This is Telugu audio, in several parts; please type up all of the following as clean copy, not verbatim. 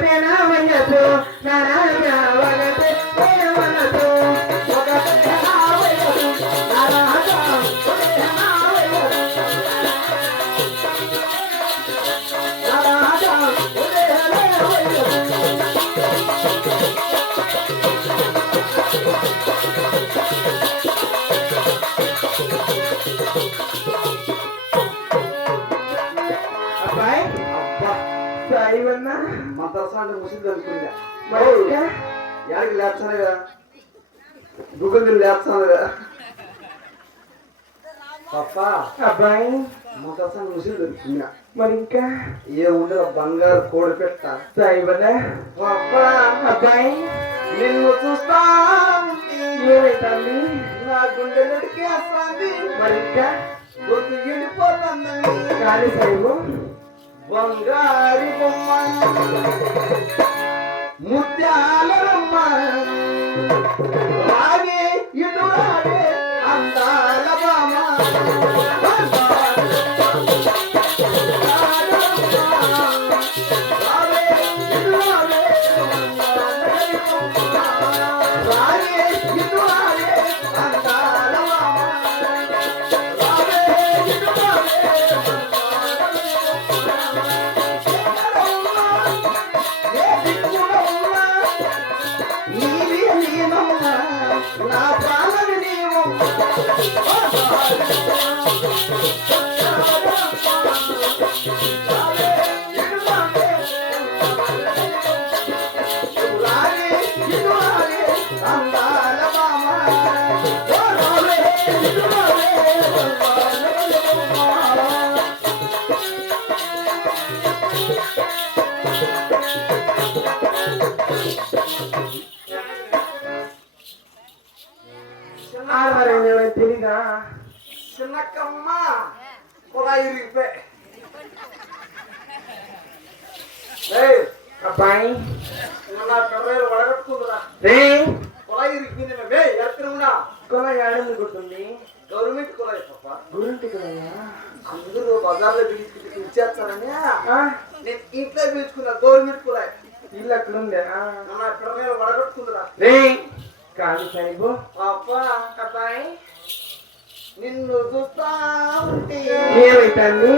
ఒకటేనా వయసు నారాజా ఒకటే మనసు ఒకటేనా వయసు నారాజా ఒకటేనా వయసు నారాజా ఒకటేనా వయసు అబ్బాయి అబ్బా సాయివన్నా మా తలసాంటి ముసింది అనుకుందా మరి యాడికి లేచానుగా గుగ్గులు లేచానుగా పప్పా అబ్బాయి మా తలసాంటి ముసింది అనుకుందా మరి ఇంకా ఏముండదు బంగారు కోడి పెట్ట సాయివన్నా పప్పా అబ్బాయి నిన్ను చూస్తా ఏమైతుంది నా గుండె నడికేస్తాంది మరి ఇంకా గొంతు ఎండిపోతుందని కానీ సాయిబు బంగారి బొమ్మ ముత్యాల బొమ్మ రాగే ఇటు రాగే అందాల బామ రాగే ఇటు రాగే అందాల బామ రాగే ఇటు రాగే నా ప్రాణవి నీవు రాగే ఇటు రాగే అందాల బామ రాగే ఇటు రాగే ఆడవారు తిరిగా చిన్నకమ్మ కుళాయి ఇరిగిపోయి అబ్బాయి నా పిల్లలు వడగట్టుకుంటున్నా రే కుళాయి ఇరిగిపోయింది వే ఎక్కడ కుల ఏడనుకుంటుంది గవర్నమెంట్ కుళాయి పప్ప గురుంటి కులయా అందరూ బజార్లో పిలిచి ఇచ్చేస్తారని నేను ఇంట్లో పిలుచుకున్నా గవర్నమెంట్ కుళాయి ఇల్లు అక్కడుందా నా పిల్లలు వడగట్టుకుంటున్నా రే కాదు సాయిబు పాప అబ్బాయి నిన్ను చూస్తా ఉంటే ఏమైతుంది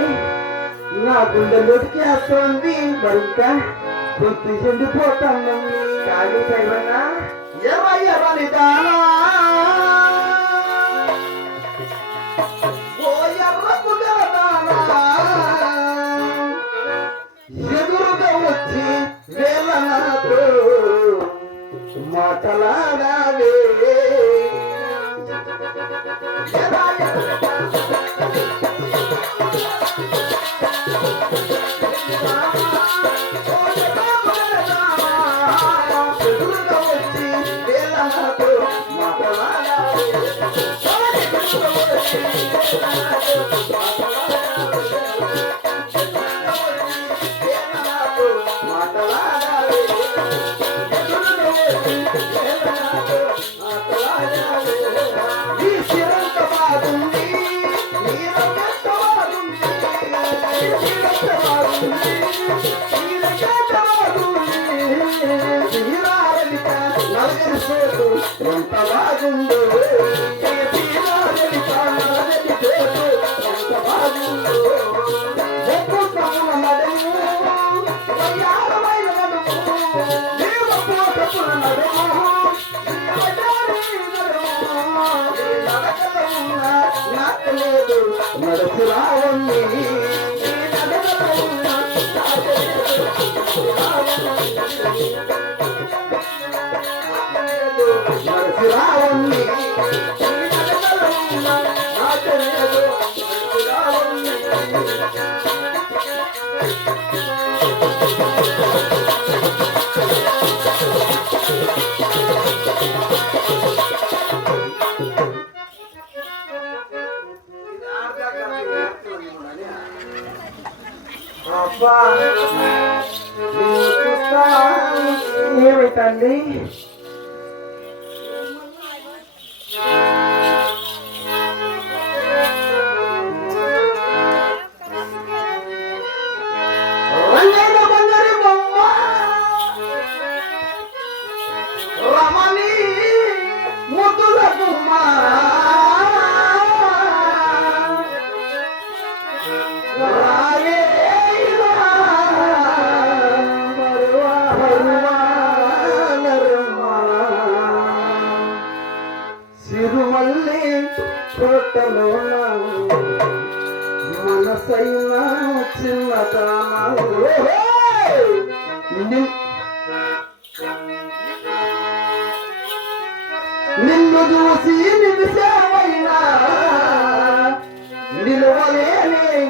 నా గుండెలోకి వస్తుంది మరింకా గుర్తు చెందిపోతాను కాదు సాయిబన్నా ఎర్రని దానా ఓ ఎర్రకు దానా ఎదురుగా వచ్చి వేలనాతో మాటలాడావే ఎదురుగా వచ్చి వేలనాతో మాటలాడావే ఈ శిరంత బాగుంది నీరంత బాగుంది శిరంత బాగుంది నీరంత బాగుంది తీరాలిక నలుగురు సేపు ఎంత బాగుందో తీరాలిక నలుగురి సేపు ఎంత బాగుందో ఒక్కు తమ్ముల నడుము వయ్యారమైన నడుము నీవ పోటపుల నడుము నడుపు రావండి నడుపు రావండి ఏమైతుంది రంగైన బంగారి బొమ్మ నిన్ను చూసి నిమిషమైనా నిలవలేని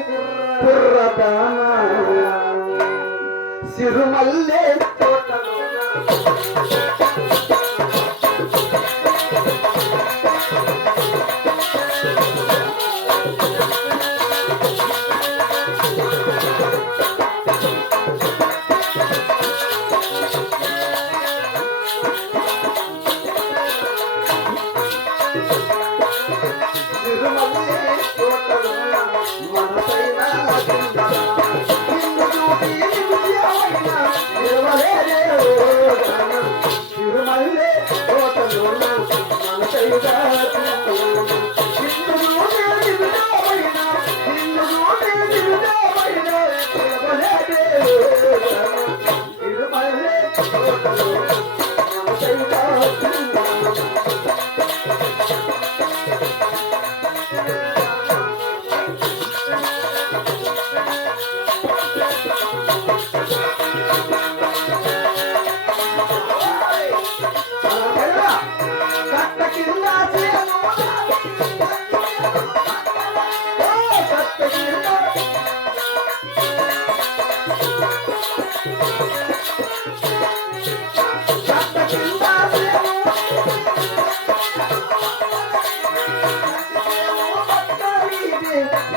కుర్రదానా సిరుమల్లే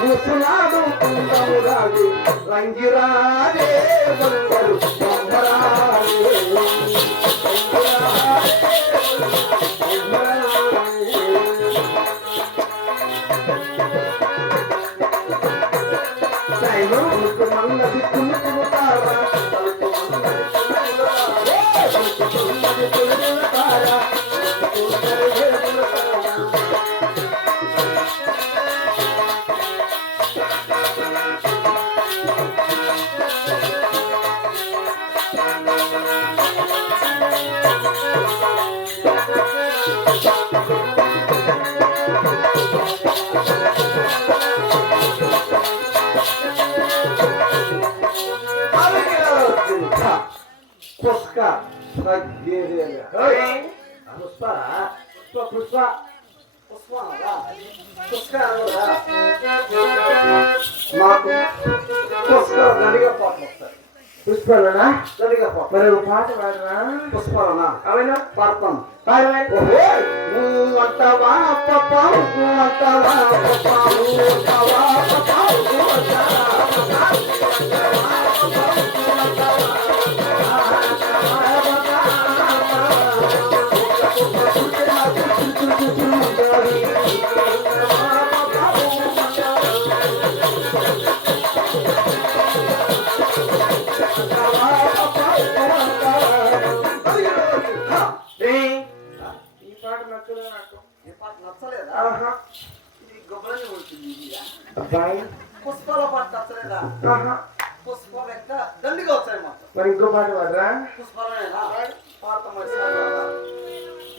ముసలాడు కుందమురాడు రంగిరాడే బంగారు మన్నది తులుతారా పుష్క పుష్ప పుష్ప పుష్ప మాకు పుష్క నడిగా పాటలు వస్తాయి పుష్పాలనా నడిగా పాట మరి పాట పాడనా పుష్పాలనా అవైనా పాడతాను అంతవా పప్పావు అంతవా పప్పావు అంతవా పుష్పాల పాట నచ్చలేదా పుష్పాలు ఎక్క దండిగా వచ్చాయి మాత్రం మరి ఇంకో పాట పాడరా పుష్పాలనేనా పాడతాం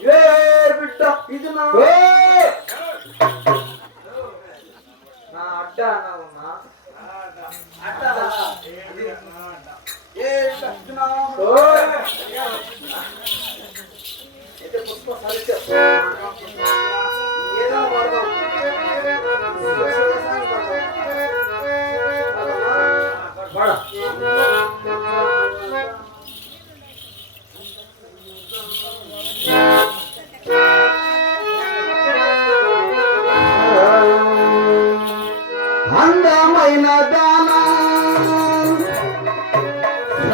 ఏ బిడ్డ ఇది నా అడ్డ అన్నా అడ్డ ఏ అయితే పుష్ప సరిగ్గా ఏదో పడదాం అందమైన దానా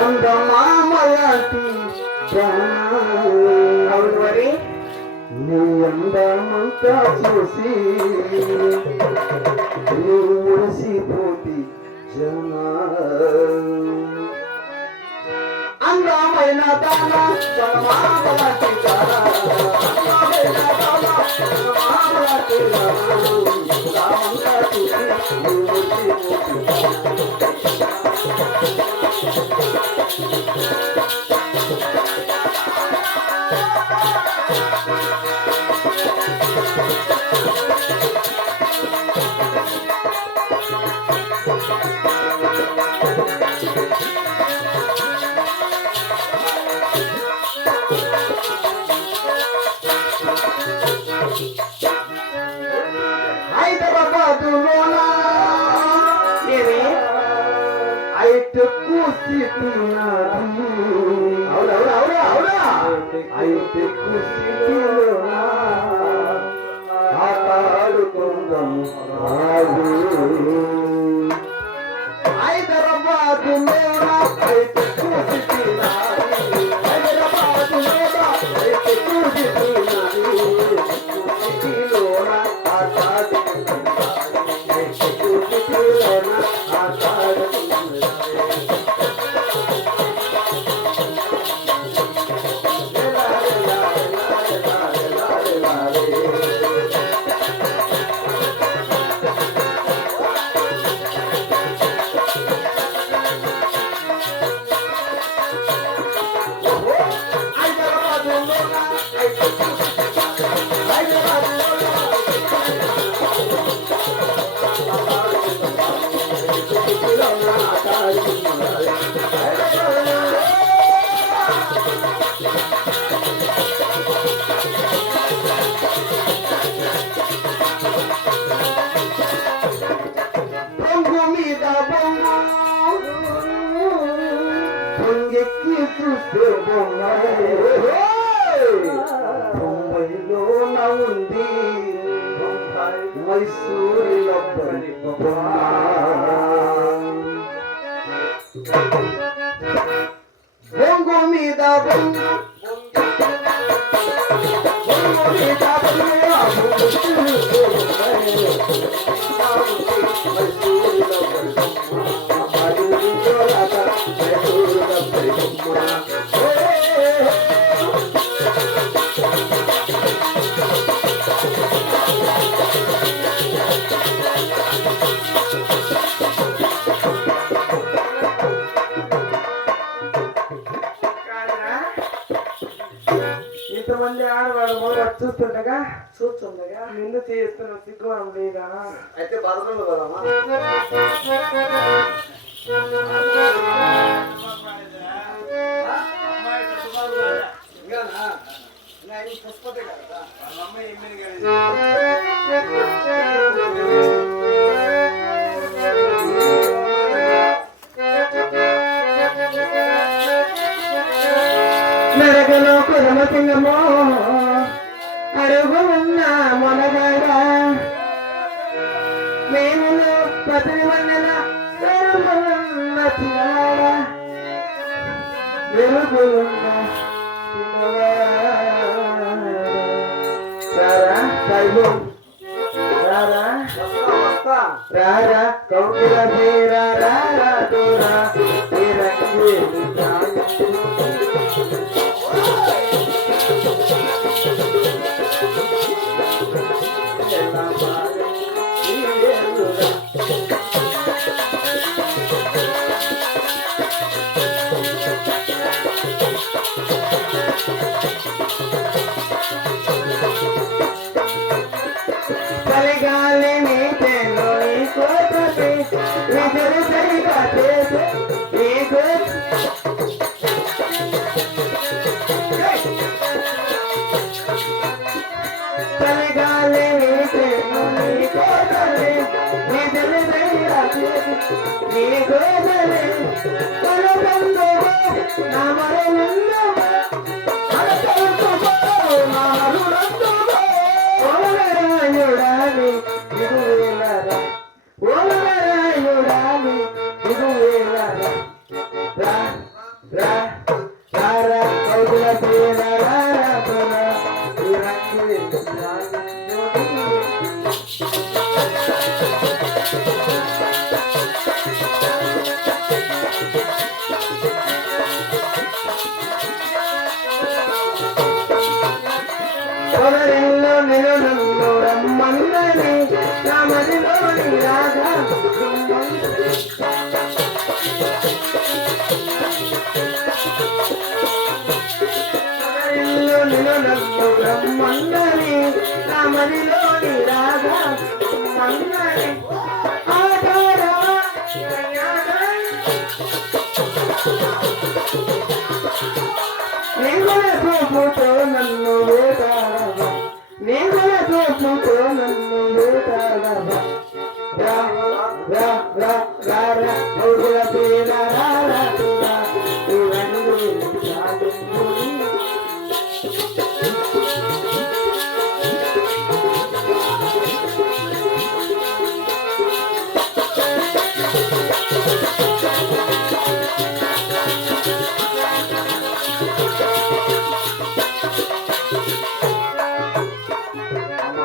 అందమామలాంటి అవును మరి నీ అందమంతా చూసి నీ మురిసిపోతి జనా అందమైన దానా అందమామలాంటి దానా అందమైన దానా అందమామలాంటి దానా చూసి నీ మురిసిపోతి అయితే కుసిలోనా ఆటాడుకుందాం హైదరాబాద్ లోనా అయితే కుసిలోనా హైదరాబాద్ లోనా అయితే కుసిలోనా ఆటాడుకుందాం అయితే కుసిలోనా ఆటాడుకుందాం బొంబాయిలోన ఉంది మైసూరులో బొంగు మీద బొంగు మీద ఇంతమంది ఆడవాళ్ళు మొదలు చూస్తుండగా నిన్ను చేస్తున్న సిగ్గురం లేదా? అయితే బాధపడదు కదమ్మా. పుష్పతే కదా మెరగలో కురమసింగమో అడుగు ఉన్న మొనగాడ మేము పతిని వందల వెలుగులున్న రారా సాయిబు రారా రారా కౌకుల తీరా రారా తోరా తీరంగి చలిగాలి నీటెలో నీ కోపే విజలు సరిగా చేసే నీకు చలిగాలి నీటెలో నీ కోపే విజలు సరిగా చేసే నీ కోపలే కొలబందో నా మరలుందో నా మరులందో ఓలరాయుడాలి ఇదువేలరా ఓలరాయుడాలి ఇదువేలరా రా రా రారా కౌగుల తీరా రారా తోరా ఇరంగి పొదరిల్లో నిలునంలో రమ్మన్నది రామదిలోని రాగా పొదరిల్లో నిలునంలో రమ్మన్నది రామదిలోని రాగా మన్నది ఆధారవా నిగుల చూపుతో నన్ను వేటాడవా నిగుల చూపుతో నన్ను వేటాడవా రా రా రా రా రా ఔగుల తీరా రా రా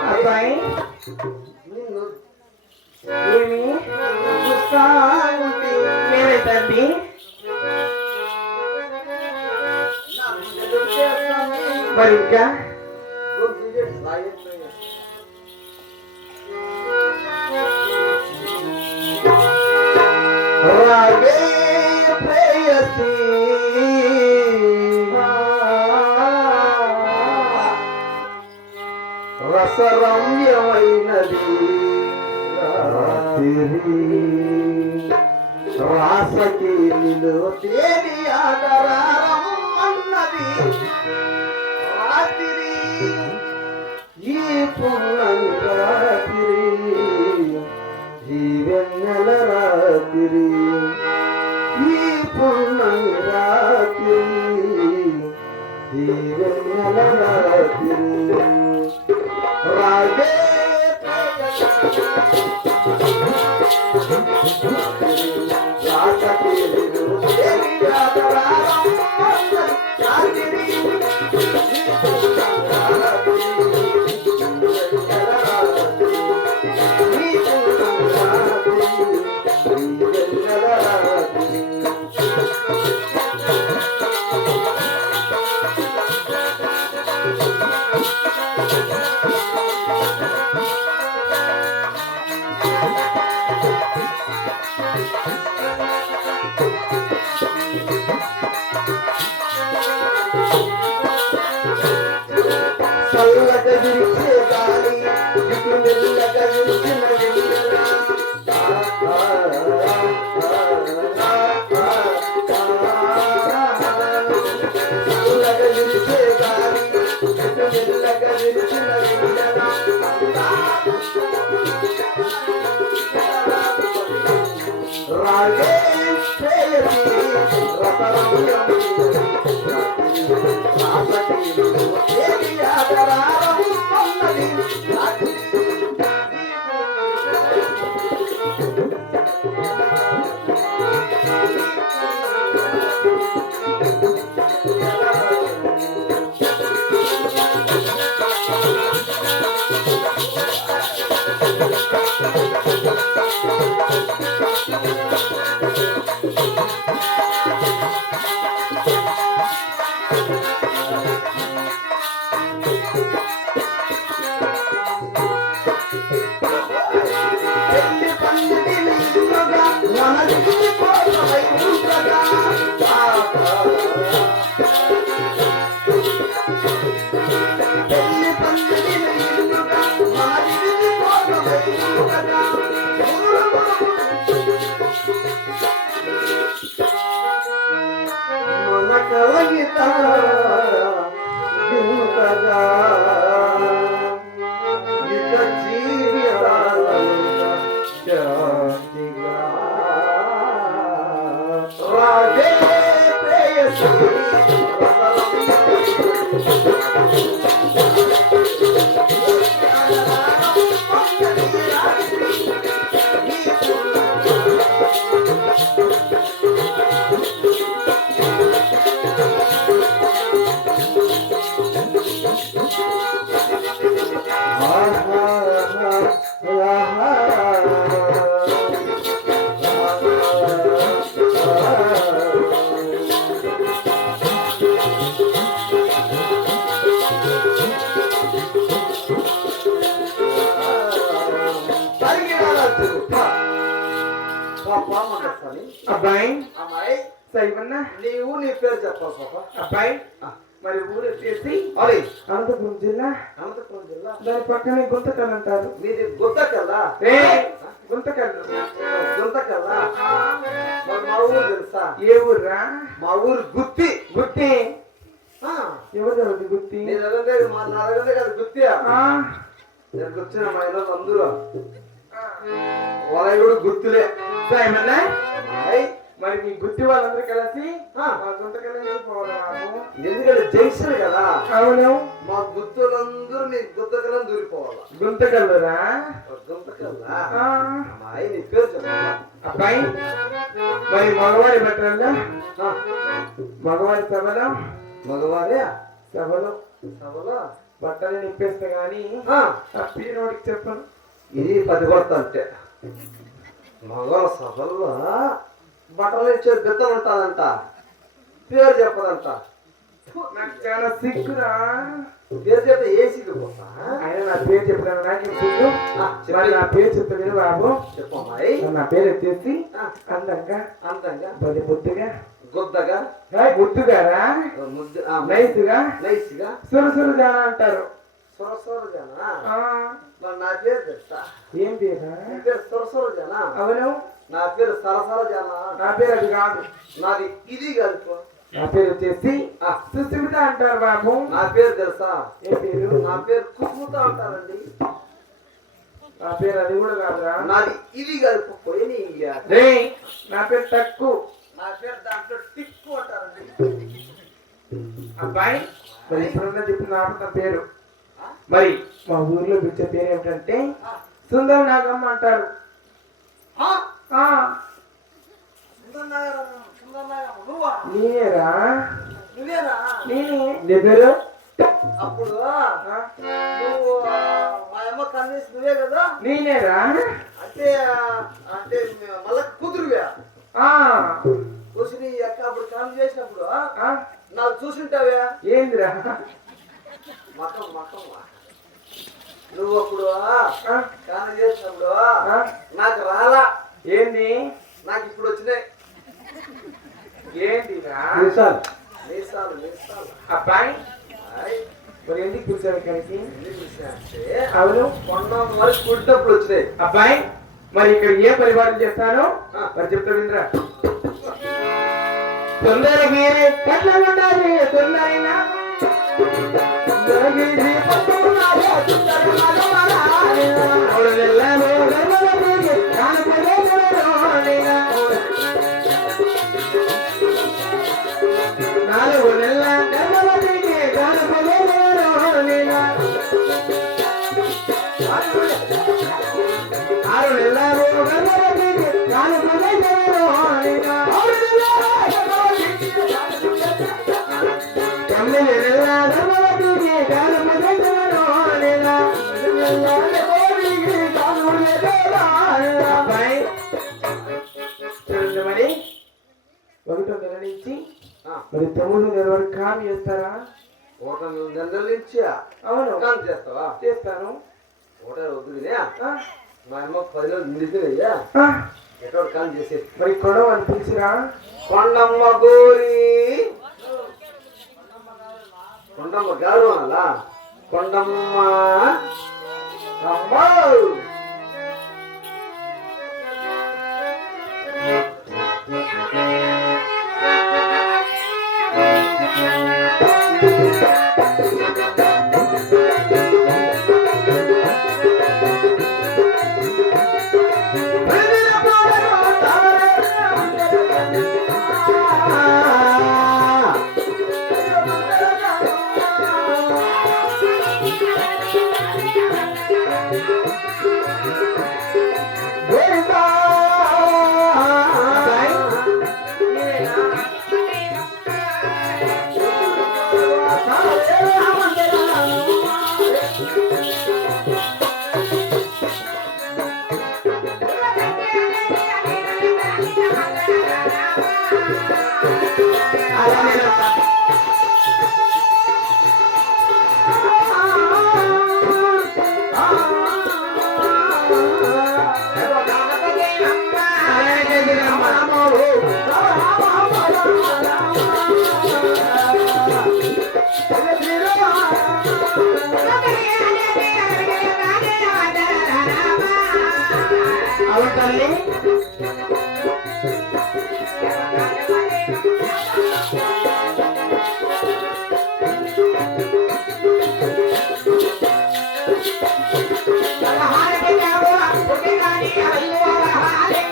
అబ్బాయి నిన్ను ఏమి చూస్తా ఉంటే ఏమైందండి? నా గుండెలు చేస్తానే. మరి ఇంకా గొంతు చేసి రాయట్లేదు. రాగే ప్రేయసి రసరమ్యమైనది రాత్రి రాసకి దేవి ఆదరారం అన్నది రాత్రి ఈ పున్నమి రాత్రి ఈ వెన్నెల రాత్రి ఈ పున్నమి రాత్రి ఈ వెన్నెల రాత్రి రాగే రాసకి దేవి ఆదరారం అన్నది రాత్రి చల్లగా విరిచే గాలి ఇటు మెల్లగా విరిచిన వెన్నెల. చల్లగా విరిచే గాలి ఇటు మెల్లగా విరిచిన వెన్నెల. రాగే ప్రేయసి రసరమ్యమైనది రాసకి దేవి ఆదరారం అన్నది రాత్రి పెళ్లి పందిరి నిలుగా మనది కోసమై ఉండగా పెళ్లి పందిరి నిలుగా మనది కోసమై ఉండగా మన కలయిత వింతగా ఇక జీవితాలంత శాంతిగా. రాగే ప్రేయసి అబ్బాయి అమ్మాయి సైవన్నా నీవు నీ పేరు చెప్పావు పాప. అబ్బాయి మరి ఊరు వచ్చేసి అది అనంతపురం జిల్లా అనంతపురం జిల్లా దాని పక్కనే గుంతకల్ అంటారు. మీది గుంతకల్లా గుంతకల్ గుంతకల్లా మరి మా ఊరు తెలుసా? ఏ ఊర్రా? మా ఊరు గుత్తి. గుత్తి. ఆ, ఎవరు గుత్తి? నీ దగ్గర మా నా దగ్గర కదా గుత్తి. నేను వచ్చిన మా ఇళ్ళ అందరూ వాళ్ళ కూడా గుర్తులే. సైమన్నా అమ్మాయి మరి మీ గుత్తి వాళ్ళందరూ కలిసి ఆ. మా గుంతకల్లా వెళ్ళిపోవాలి బాబు. ఎందుకంటే జంక్షన్ కదా అవును మా గుర్తులందరూ నీ గుర్తకలను దూరిపోవాలా గుంతకల్లురా గుంతకల్లా ఆ. అమ్మాయి నీ పేరు చెప్పాలా అబ్బాయి మరి మగవారి బట్టల్లో మగవారి సభలో మగవారే సభలో సభలో బట్టలు నిప్పేస్తే గాని ఆ, ఆ పీరోడికి చెప్పను. ఇది 10 కొడతా అంటే మగవాళ్ళ సభల్లో బట్టలు ఇచ్చే బిత్తలు ఉంటాదంట పేరు చెప్పదంట నాకు చాలా సిగ్గురా. పేరు చెప్తే ఏ సిగ్గుపోతా ఆయన నా పేరు చెప్పాను నాకు సిగ్గు. మరి నా పేరు చెప్తాను బాబు. చెప్పమ్మాయి నా పేరు వచ్చేసి ఆ. అందంగా అంతంగా బలి ముద్దుగా గుద్దగా ముద్దుగారా ముద్దు నైస్గా నైస్గా సురసురు జాన అంటారు. సొరసొరజనా ఆ, మరి నా పేరు తెలుసా ఏం పేరా? నీ పేరు సొరసొరజనా అవును నా పేరు సరసర జనా నా పేరు అది కాదు. నాది ఇది కాదు నా పేరు వచ్చేసి ఆ. సుస్మిత అంటారు బాబు. నా పేరు తెలుసా ఏ పేరు? నా పేరు కుస్ముత అంటారండి నా పేరు అది కూడా కాదురా. నాది ఇది కాదు పోయి రేయ్, నా పేరు తక్కువ. నా పేరు దాంట్లో టిక్కు అంటారండి అబ్బాయి మరి ఇప్పుడున్న చెప్పిన నా పేరు మరి మా ఊర్లో పిలిచే పేరు ఏమిటంటే సుందర నాగమ్మ అంటారు. ఆ? ఆ, సుందరనాగమ్మ నువ్వా నేనేరా నువ్వేనా నేనే. నీ పేరు? అప్పుడు ఆ, నువ్వు మా అమ్మ కన్నేసి నువ్వే కదా నేనేరా. అంటే అంటే మళ్ళా కుదురువే ఆ, చూసి నీ అక్క అప్పుడు కాన్ చేసినప్పుడు ఆ, నాకు చూసుంటావే ఏందిరా? మతం మతం నువ్వు అప్పుడు ఆ, కాన్ చేసినప్పుడు ఆ, నాకు రాలా ఏంది నాకు ఇప్పుడు వచ్చినాయి ఏందిరా? మీసాలు మీసాలు అబ్బాయి ఆయ్, మరి ఎందుకు పిలిచారు ఇక్కడికి? ఎందుకు పిలిచానంటే అవును కొండ వరకు కుట్టినప్పుడు వచ్చినాయి అబ్బాయి మరి ఇక్కడ ఏ పరిపాలన చేస్తాను మరి చెప్తాడు ఇంద్ర. సుందరగిరి పట్ల ఉండాలి సుందరైన సుందరగిరి పట్ల ఉండాలి సుందరి మగవారాలి. అవును వెళ్ళాను గర్భవతికి కానుకలే కొనరోనిగా. 4 నెలల గర్భవతికి కానుకలే కొనరోనిగా. 6 నెలలు గర్భవతికి కానుకలే కొనరోనిగా. 9 నెలల గర్భవతికి కానుకలే కొనరోనిగా. అబ్బాయి చూడండి మరి 1వ నెల నుంచి మరి 9వ నెల వరకు కామ్ చేస్తారా? ఒక నెలల నుంచి అవును కాన్ చేస్తావా చేస్తాను. ఒకటే వద్దు వినే ఆ, మా అమ్మ 10 రోజులు నిలిపినయ్యా ఆ, ఎక్కడ కాన్ చేసే మరి కొడవ అనిపించిరా? కొండమ్మ గోరి కొండమ్మ గారు అలా కొండమ్మ అమ్మ అవును తల్లి.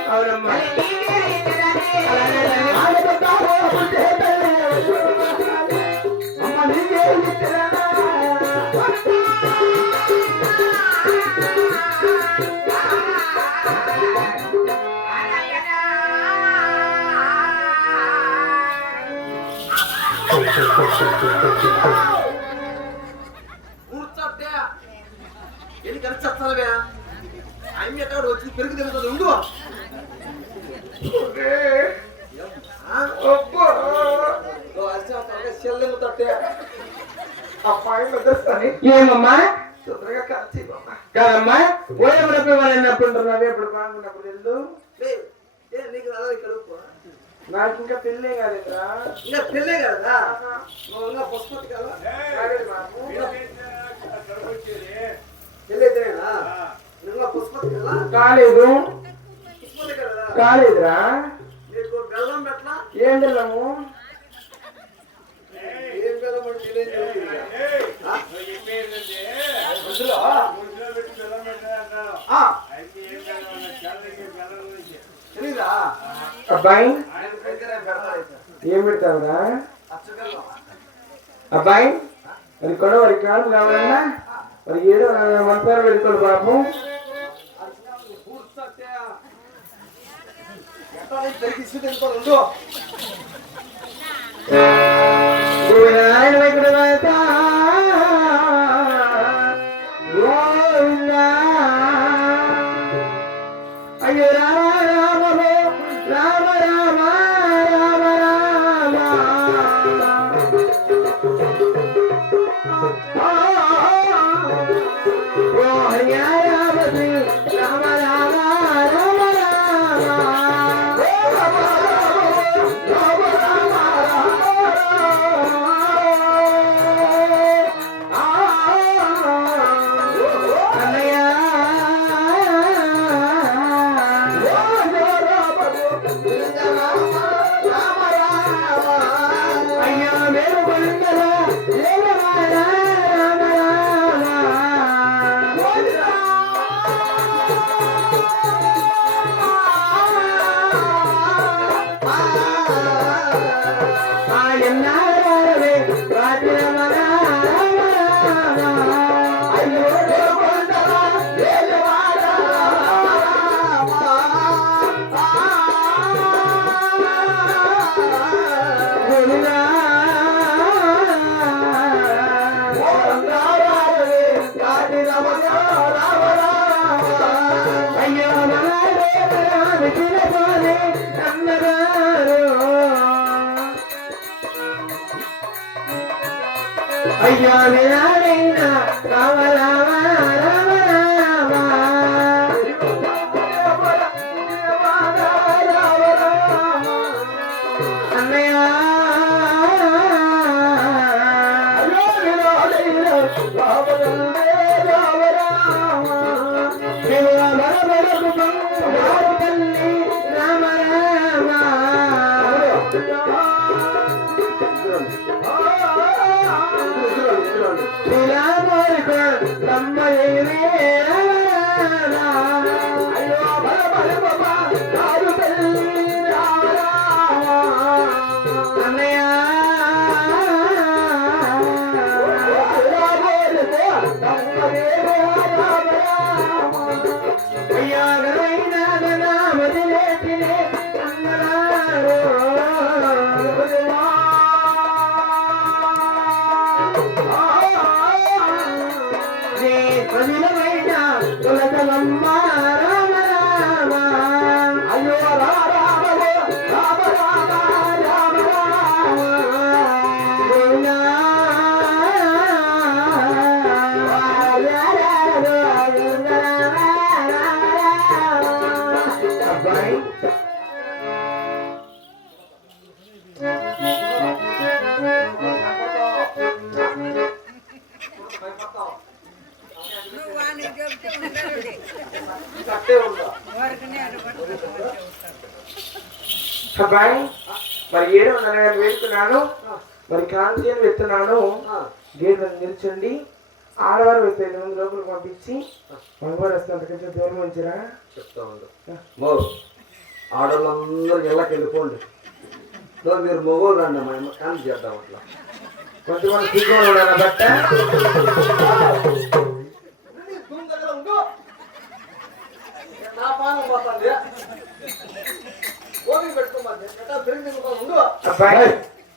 అవునమ్మా. అలానే తెరచేస్తానవే అమ్మి ఎక్కడ వచ్చి పెరుగు తిరుగుతుంది ఉండు చెల్లెలు తట్టే అమ్మాయి వదిలేస్తాను ఏమమ్మా తొందరగా కలిసి కాదమ్మా ఓయమన్నప్పుడు వాళ్ళు ఎన్నప్పుడున్నావే ఇప్పుడు బాగున్నప్పుడు వెళ్ళు నీకు రాదా ఇక్కడ నాకు ఇంకా పెళ్ళే కాలేదురా ఇంకా పెళ్ళే కదా నువ్వు ఇంకా పుష్పతి కదా పెళ్ళైతేనేనా నువ్వు పుష్పతి కదా కాలేదు పుష్పతి కదా కాలేదురా నీకు బెల్లం పెట్టలా ఏం బెల్లము ఏం బెల్లం అంటే తెలీదా అబ్బాయి ఏం పెడతావురా అబ్బాయి మరి కూడా వారి కాదు కావాలన్నా మరి ఏదో మనసారా పెట్టుకోడు బాబు అయ్యో రామ రామ రామ రామ రామ రామ ఓ హరియారావతి రామ రామ రామ అయ్యో వినాలైనా రామ రామ రామ రామ అన్నయ్య రామ రామ అబ్బాయి మరి 700 వెళ్తున్నాను మరి కాంతి అని వెళ్తున్నాను గేట్ నిల్చండి ఆడవారు 5 మంది లోపలికి పంపించి మగవారు వస్తారు కొంచెం దూరం ఉంచిరా చెప్తా ఉండు ఆడవాళ్ళందరూ ఇళ్ళకి వెళ్ళిపోండి మీరు మొగోళ్ళు రండి మా అమ్మ కాంతి చేద్దాం అట్లా కొంతమంది తీసుకోవాలి ఉండాలి బట్ట నా పానం పోతుంది ఓపి పెట్టుకోమంటే ఉండు అబ్బాయి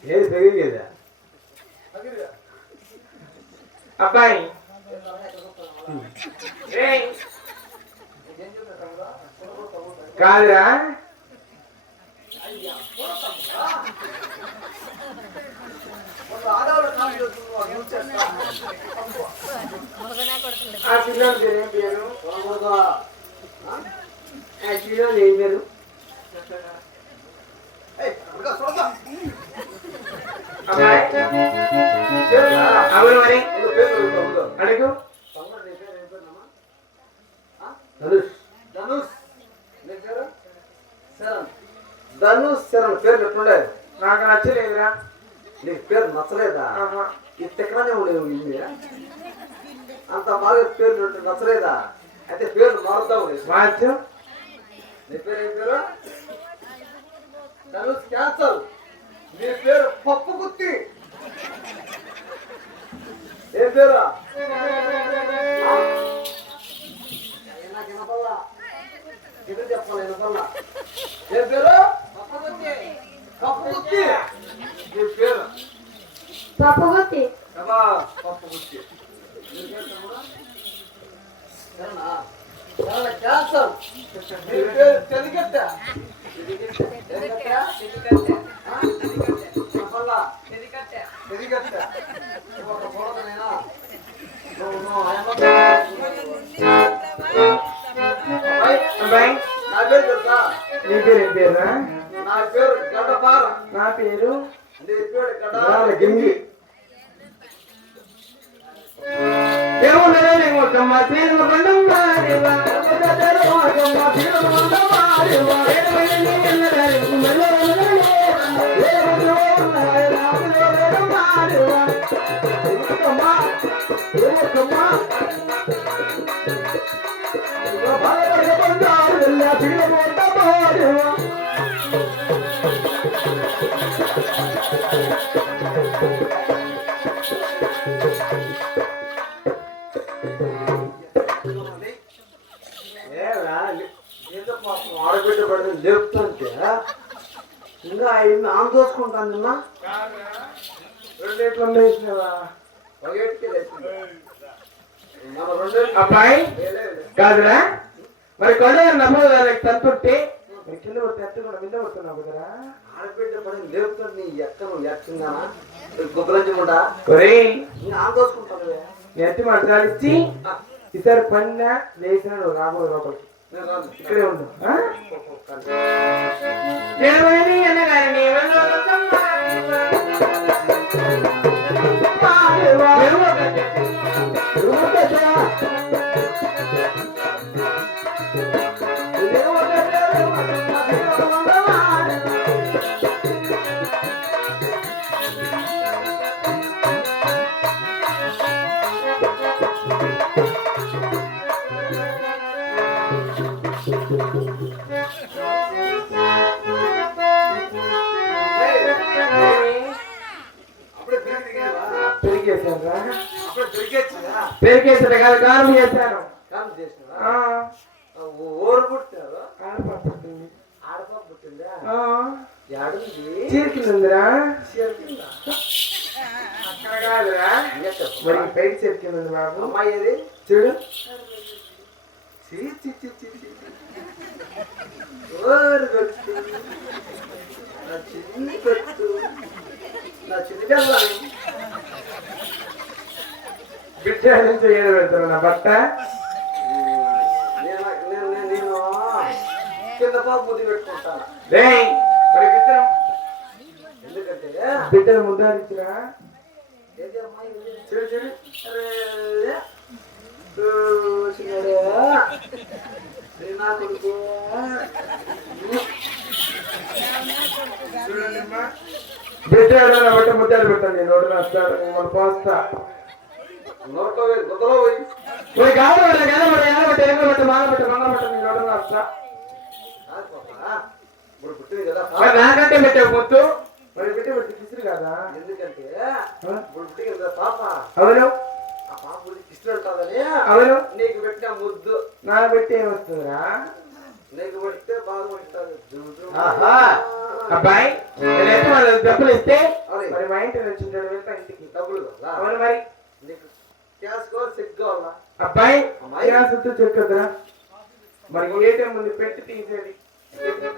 ఏది పెరిగేదా అబ్బాయి ఏయ్, కాదురా ఆ పిల్లలు ఏం పేరు ఆ పిల్లలు ఏం పేరు అమ్మాయి అవును మరి అడుగు ధనుష్ ధనుష్ నీ పేరు శరణ్ ధనుష్ శరణ్ పేరు ఎట్లుండే నాకు నచ్చలేదురా నీకు పేరు నచ్చలేదా ఆహా. ఈ తెక్కనే ఉండేవి ఇల్లు అంత బాగా పేరు నచ్చలేదా అయితే పేరు మారుతావు మార్చు నీ పేరు ఏం పేరు ధనుష్ క్యాన్సర్ నీ పేరు పప్పు గుత్తి ఏం పేరు నాకు వినపల్లా ఇది చెప్పాలి వినపల్లా ఏం పేరు పప్పు గుత్తి నీ పేరు పప్పుగుత్తి అబ్బా పప్పు గుత్తి నీ పేరు తమ్ముడా? శరణా? శరణ క్యాన్సర్ నీ పేరు తెలిగట్ట అబ్బాయి నా పేరు తెలుసా నీ పేరు ఏం పేరురా నా పేరు గడ్డపార నా పేరు నీ పేరు రాళ్ళ గడ్డ గింగి దేవుడనే ఒకమ్మ తీరుల బండమ్మ దేవా ఒకమ్మ తీరుల బండమ్మ దేవా ఏడవైన నీళ్ళని మెల్లరమలే ఏడవైన రాములమ్మ దేవా ఒకమ్మ భయపడే బండారు వెళ్ళ తీరుల బండమ్మ దేవా ఆడబిడ్డ పడితే లేపుతుంటే ఇంకా ఆయన ఆమె దోసుకుంటాను నిన్న రెండేట్లు వేసినవా ఒకటికి లేచింది. మన రెండేళ్ళు అబ్బాయి కాదురా మరి కొండ నమ్మదు తంతుంటే మరి కింద పడితే ఎత్తు కూడా మీద పడుతున్నావు కదరా ఆడబిడ్డ పడి లేపుతుంది నీ ఎక్కను ఎక్కిందానా గుబ్బలంచకుండా ఒరేయ్ ఇంకా ఆమె దోసుకుంటాను నీ ఎత్తి మాట్లాడిచ్చి ఈసారి పన్న లేచిన నువ్వు రాబోదు లోపలికి నేను రాను ఇక్కడే ఉండు ఆ? ఏమైంది అనగానే ఎవరిలో రసమ్మ? మాదేవా. రుమకజా. అప్పుడే తిరిగివా పెరిగేశారా అప్పుడే తిరిగేచ్చుగా పెరిగేసాడు కాదు కారం చేశాను కాదు చేసినవా ఆ, ఊరు పుట్టినారు ఆడపాప పుట్టింది. ఆడపాప పుట్టిందా ఆ, యాడుంది చీరికిందిరా చేరుకుందా అక్కడ కాదురా ఇంకా చెప్పు. మరి బయట చీరికింది బాబు అమ్మాయి ఏది చూడు చీ చీ చీ చీ చీ. ఓరు గొట్టు. నా చిన్ని గొట్టు. నా చిన్ని పిల్లని. బిడ్డ నుంచి ఏదో పెడతాను నా బట్ట నేను కింద పాప ముద్దు పెట్టుకుంటాను రేయ్ మరి బిడ్డ ఎందుకంటే బిడ్డను ముద్దారిచ్చిరా ఏది అమ్మాయి ఇది? చూడు చూడు అరే, చూసినారా? నీ నా కొడుకు. చూడండి అమ్మా బిడ్డ ఎవరైనా బట్ట ముద్దాలు పెట్టండి నేను నోటి వస్తాను మనం పోస్తా నోట్లో పోయి గుద్దలో పోయి మరి కాదు కదా మరి ఎనబట్ట ఎనగబట్ట మాగబట్ట మంగబట్ట నేను నోటి వస్తా కాదు పాప. ఇప్పుడు పుట్టింది కదా మరి నాకంటే పెట్టావు పొత్తు మరి బిడ్డ పెట్టి కిసిరి కదా ఎందుకంటే ఆ? ఇప్పుడు పుట్టింది కదా పాప అవును ఆ పాప ఇష్టం ఉంటుందని అవును నీకు పెట్టిన ముద్దు నా పెట్టి ఏమొస్తుందిరా నీకు పెడితే బాగుంటుంది ఆహా అబ్బాయి నేనైతే వాళ్ళు డబ్బులు ఇస్తే అవును. మరి మా ఇంటి నుంచి వెళ్తా ఇంటికి డబ్బులు కావాలా? అవును మరి నీకు క్యాష్ కావాలి చెక్ కావాలా అబ్బాయి అమ్మాయి. ఇలా చుట్టూ చెక్కదురా మరి ఏటీఎం ముందు పెట్టి తీసేది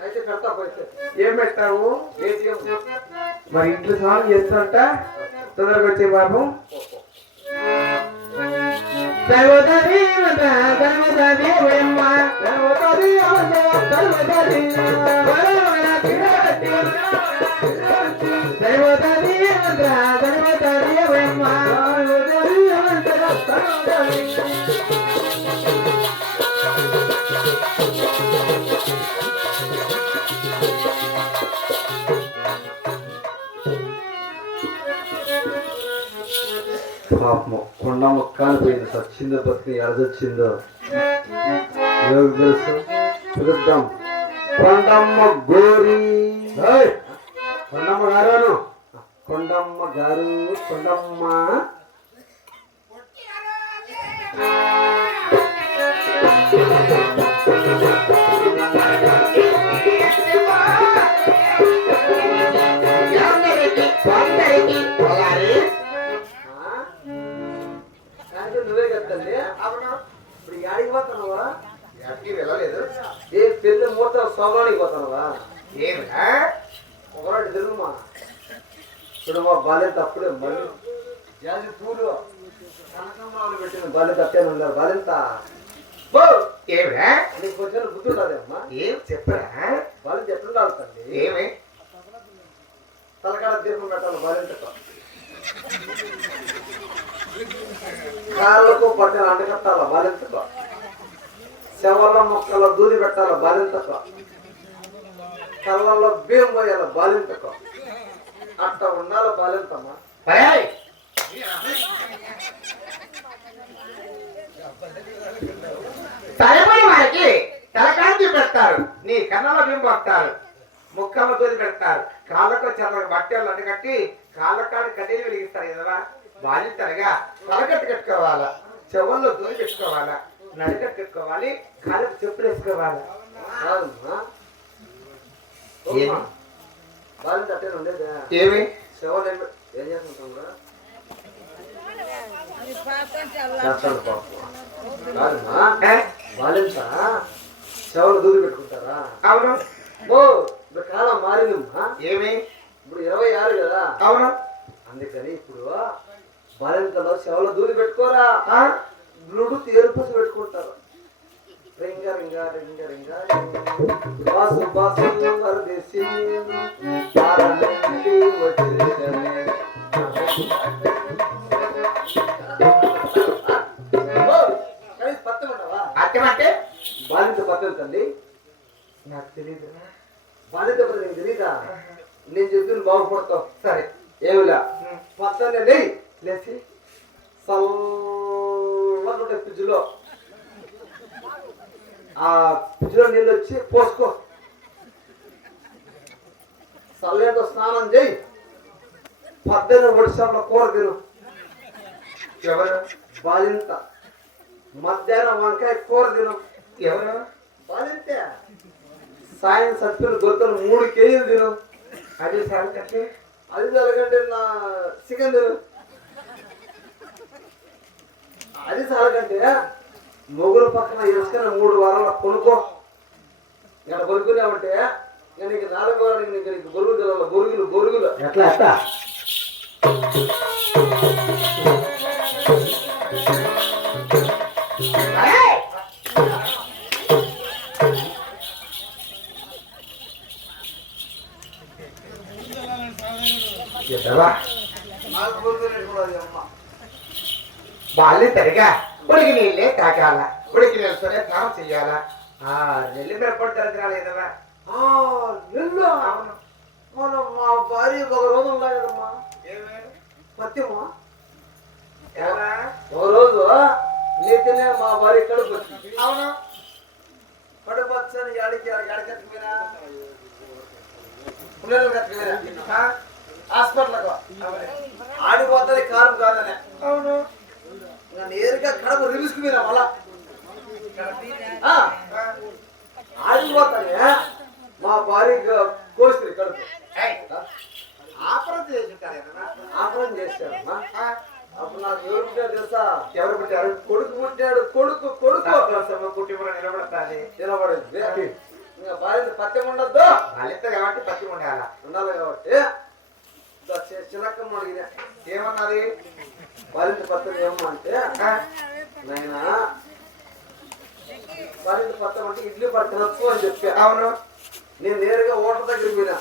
అయితే పెడతా పోయితే ఏం పెట్టావు ఏటీఎం మరి ఇంట్లో స్నానం చేస్తుంట తొందరగా వచ్చే బాబు సర్వదరి వద సర్వదరి వయమ్మ సర్వదరి వద సర్వదరి సర్వదరి వద సర్వదరి వయమ్మ సర్వదరి వద సర్వదరి పాపము కొండ మొక్కని పోయింది సచ్చిందో బతికి ఎడదొచ్చిందో ఎవరికి తెలుసు పిలుద్దాం కొండమ్మ గోరి కొండమ్మ గారు కొండమ్మ గారు కొండమ్మ నువ్వే కదండి ఇప్పుడు యాడికి పోతున్నావా ఎక్కడికి వెళ్ళలేదు ఏ పెళ్లి మూత సోమరానికి పోతున్నావా ఏమిరా ఒకరాటి తెలుగుమా ఇప్పుడు మా బాల్యం తప్పుడే మళ్ళీ జాజి పూలు కనకంబరాలు పెట్టిన బాల్యం తప్పే ఉన్నారు బాల్యంత ఏమిరా నీకు కొంచెం గుర్తుండదు అమ్మా ఏం చెప్పరా బాల్యం ఎట్లుండాలి తండ్రి ఏమి తలకాడ దీపం పెట్టాలి బాల్యంత కాళ్ళకు పట్టిన అంటకట్టాల బాల్యంతకు శవల మొక్కల దూరి పెట్టాల బాల్యంతకు కళ్ళల్లో బియ్యం పోయాల బాల్యంతకు అట్ట ఉండాల బాల్యంతమ్మా పరాయ్ తలపడి వారికి తలకాంతి పెడతారు నీ కన్నుల బింబొస్తారు ముక్కలు తోది పెడతారు కాళ్ళకు చల్లగా బట్టలు అడ్డుకట్టి కాళ్ళకాడి కడ్డీలు వెలిగిస్తారు కదా బాధ్యతగా తలకట్టు కట్టుకోవాలా చెవుల్లో దూరి పెట్టుకోవాలా నడికట్టు కట్టుకోవాలి కాళ్ళకు చెప్పులు వేసుకోవాలా కాదమ్మా ఏమి? బాల్యం అట్టే ఉండేదా ఏమి శవాలు ఏం చేస్తుంటాం కదా చేస్తాడు పాపం కాదమ్మా ఏ? బాల్యంత శవాలు దూరి పెట్టుకుంటారా అవును ఓ ఇప్పుడు కాలం మారిందమ్మా ఏమి ఇప్పుడు 26 కదా అవును అందుకని ఇప్పుడు బాల్యంతలో శవలో దూరి పెట్టుకోరా ఆ? బ్లూడు తేరుపూసి పెట్టుకుంటారు రింగ రింగ రింగ రింగ బాసు బాసు పరదేశీ పారలేంటి వచ్చేదనే. ఓ, కనీసం పత్తం ఉండవా? అర్థమంటే బాలింత పత్తం తండ్రి నాకు తెలియదు బాలింత పత్రం నీకు తెలీదా నేను చెప్తున్న బాగుపడతావు సరే ఏమిలా పత్తాన్ని లేయి లేచి చల్లగా ఫ్రిడ్జ్లో ఆ ఫ్రిడ్జ్లో నీళ్ళు వచ్చి పోసుకో చల్లేతో స్నానం చేయి 18 వర్షంలో కూర తిను ఎవరు బాలింత మధ్యాహ్నం వంకాయ కూర తిను ఎవరు బాలింతే సాయం సత్తులు గొంతులు 3 కేజీలు తిను అది సార్ కట్టే అది జరగంటే నా చికెన్ తిను అది చాలకంటే మొగుల పక్కన వేసుకొని 3 వారాల కొనుక్కో ఇక్కడ కొనుక్కున్నామంటే నీకు 4 వారానికి నీకు గొరుగు తెలవాలి గొరుగులు ఎట్లా ఎట్లా బాల్య తరిగా ఉడికి నీళ్ళే తాగాల ఉడికి నీళ్ళతోనే స్నానం చెయ్యాలా నెల్లి మిరపడి దరిద్రాలు ఏదవా నిల్లు మనం మా భార్య ఒక రోజు ఉన్నాయి కదమ్మా పత్యమా ఒక రోజు నీతినే మా భార్య కడుపు వచ్చింది అవును కడుపు వచ్చని ఎడకెత్తిపోయినా పిల్లలు కత్తిపోయినా హాస్పిటల్కు ఆడిపోతుంది కారు కాదనే అవును నేరుగా కడుపు రిలుసుకుపోయినా మళ్ళా ఆడిపోతానే మా భార్య కోస్తుంది కడుపు ఆపరేషన్ చేసి ఉంటారు ఏదన్నా? ఆపరేషన్ చేశారమ్మా అప్పుడు నాకు ఎవరు పుట్టాడు తెలుసా? ఎవరు పుట్టారు? కొడుకు పుట్టాడు. కొడుకు కొడుకు సంతోషము కుటుంబంలో నిలబడతాది. నిలబడింది. ఇంకా భార్య పత్యం ఉండద్దు. వాళ్ళిద్ద కాబట్టి పత్తి ఉండాల. ఉండాలి కాబట్టి చిన్నక్కమ్మ అడిగిన ఏమన్నది? భార్య పత్యం ఏమన్నా అంటే నాయనా భార్య పత్యం అంటే ఇడ్లీ పట్టినచ్చు అని చెప్పా. అవును. నేను నేరుగా ఓటర్ దగ్గరికి పోయినా.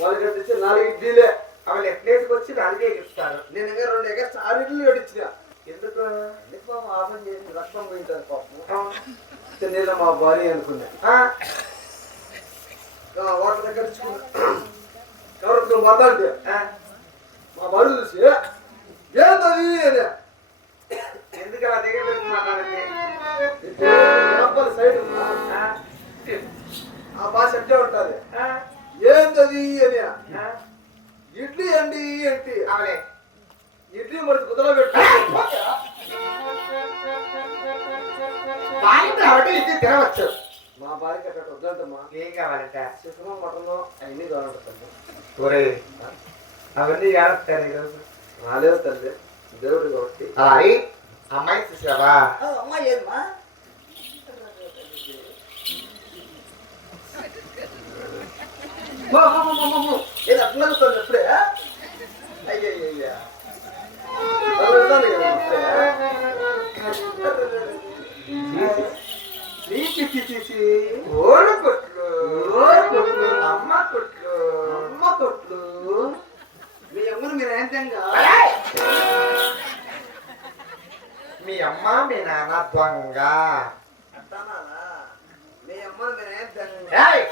వాళ్ళకి తెచ్చి 4 ఇడ్లీలే. వాళ్ళు ఎట్లేసుకు వచ్చి నాలుగే ఇస్తారు. నేను ఇంకా 2 ఎగస్ట్రా 6 ఇడ్లీలు పెట్టించిన. ఎందుకు? ఎందుకు పాపం ఆపం చేసి రక్తం పోయింటారు పాపం. నేను మా భార్య అనుకున్నా. ఓటర్ దగ్గర కవర్ మాట్లాడితే మా భార్య చూసి ఏంటది అని. ఎందుకు అలా దగ్గర పెట్టి మాట్లాడితే? సైడ్ ఆ భాష అంటే ఉంటుంది. ఏంటది అని. ఇడ్లీ అండి ఏంటి? అవలే ఇడ్లీ మరి కుదర పెట్టు. కాబట్టి ఇది తినవచ్చు. మా భార్యకి అక్కడ వద్దంటమ్మా. ఏం కావాలంట? చికెన్ మటన్ అవన్నీ కావాలంటుంది. ఒరే అవన్నీ ఏడతారు ఈరోజు. రాలేదు తల్లి దేవుడు కాబట్టి. అలాగే అమ్మాయి చూసావా? అమ్మాయి ఏమ్మా? ఏది అట్లా వస్తుంది ఎప్పుడే? అయ్యయ్యా ఓరు కొట్లు, అమ్మ కొట్లు, అమ్మ కొట్లు. మీ అమ్మను మీరు ఏంటంగా? మీ అమ్మ మీ నాన్న దొంగ. అంటానా? మీ అమ్మను మీరు ఏంటంగా? ఏయ్!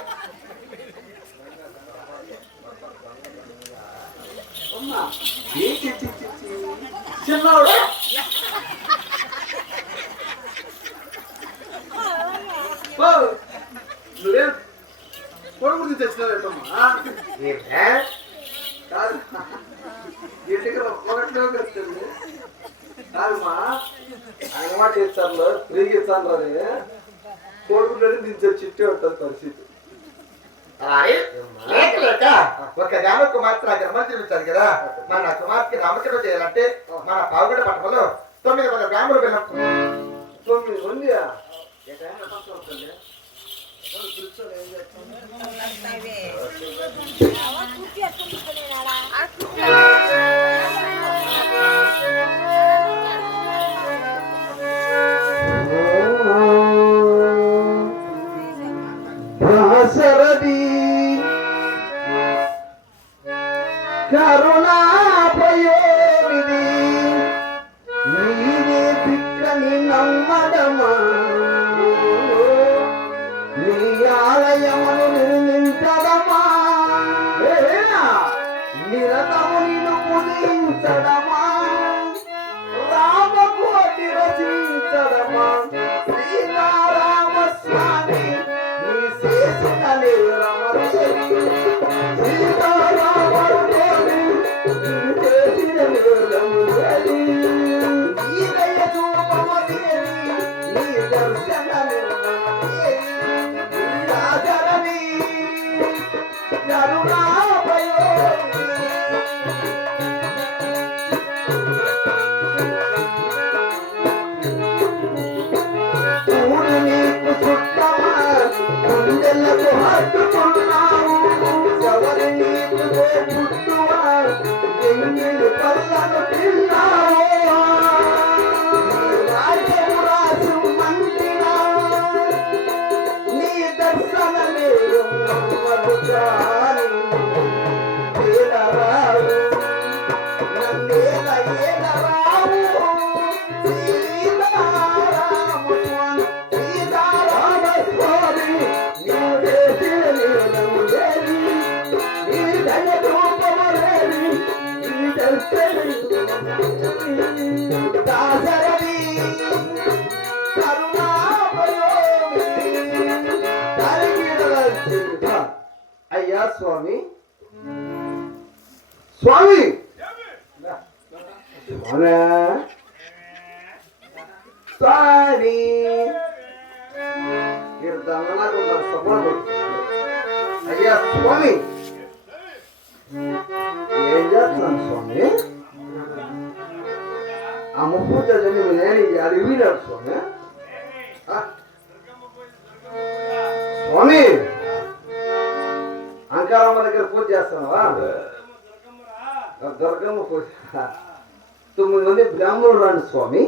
చిన్నవాడు నువ్వేం కొడుకు తెచ్చినావేటమ్మా? ఏమే? కాదు ఇంటికి ఒకటిలో వస్తుంది కాదమ్మా. ఆయన మాట ఇస్తాను తిరిగి ఇస్తాను అది కొడుకుని దించే చిట్టే ఉంటుంది పరిస్థితి. అలాగే లేక లేక ఒక గ్రామ కుమార్తె నా జన్మ చూపించారు కదా. మన కుమార్తెకి నామకరణం చేయాలంటే మన పావుగడ పట్టణంలో 900 గ్రాములు బెల్లం. 9 మందియా? కరుణా ప్రయోగిది నీనే పిక్కని నమ్మడమా నీ ఆలయమును నిర్మించడమా నిరతము నిన్ను పూజించడమా రామకోటి రచించడమా సీతారామ స్వామి నీ చేసిన నేరమదేవి అయ్యా స్వామి స్వామి స్వామి అయ్యా స్వామి ఏం చేస్తున్నాను స్వామి? పూజ జరిగి నేను అడిగినాడు స్వామి. స్వామి అంకారమ్మ దగ్గర పూజ చేస్తావా? దుర్గమ్మ పూజ. 9 మంది బ్రాహ్మణులు రండి స్వామి.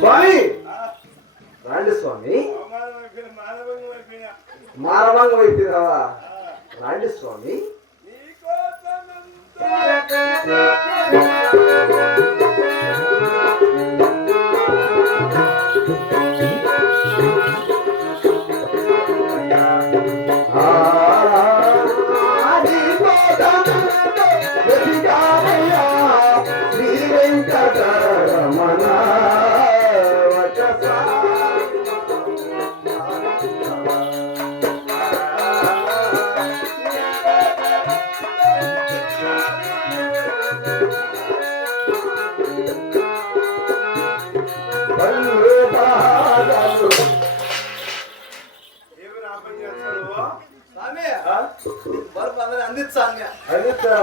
స్వామి రండి స్వామి. మారభంగం అయిపోయినావా? రండి స్వామి.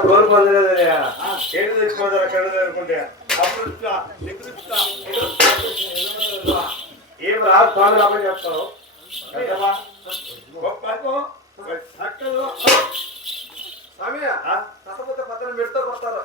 బరువు అందలేదయ్యా. ఏంటి తెచ్చుకోదారా కళ్ళు అనుకుంటే అప్పుడు ఏం రాదు స్వామి రామని చెప్తాను. స్వామి కసపోతే పక్కన పెడితే కొడతారు.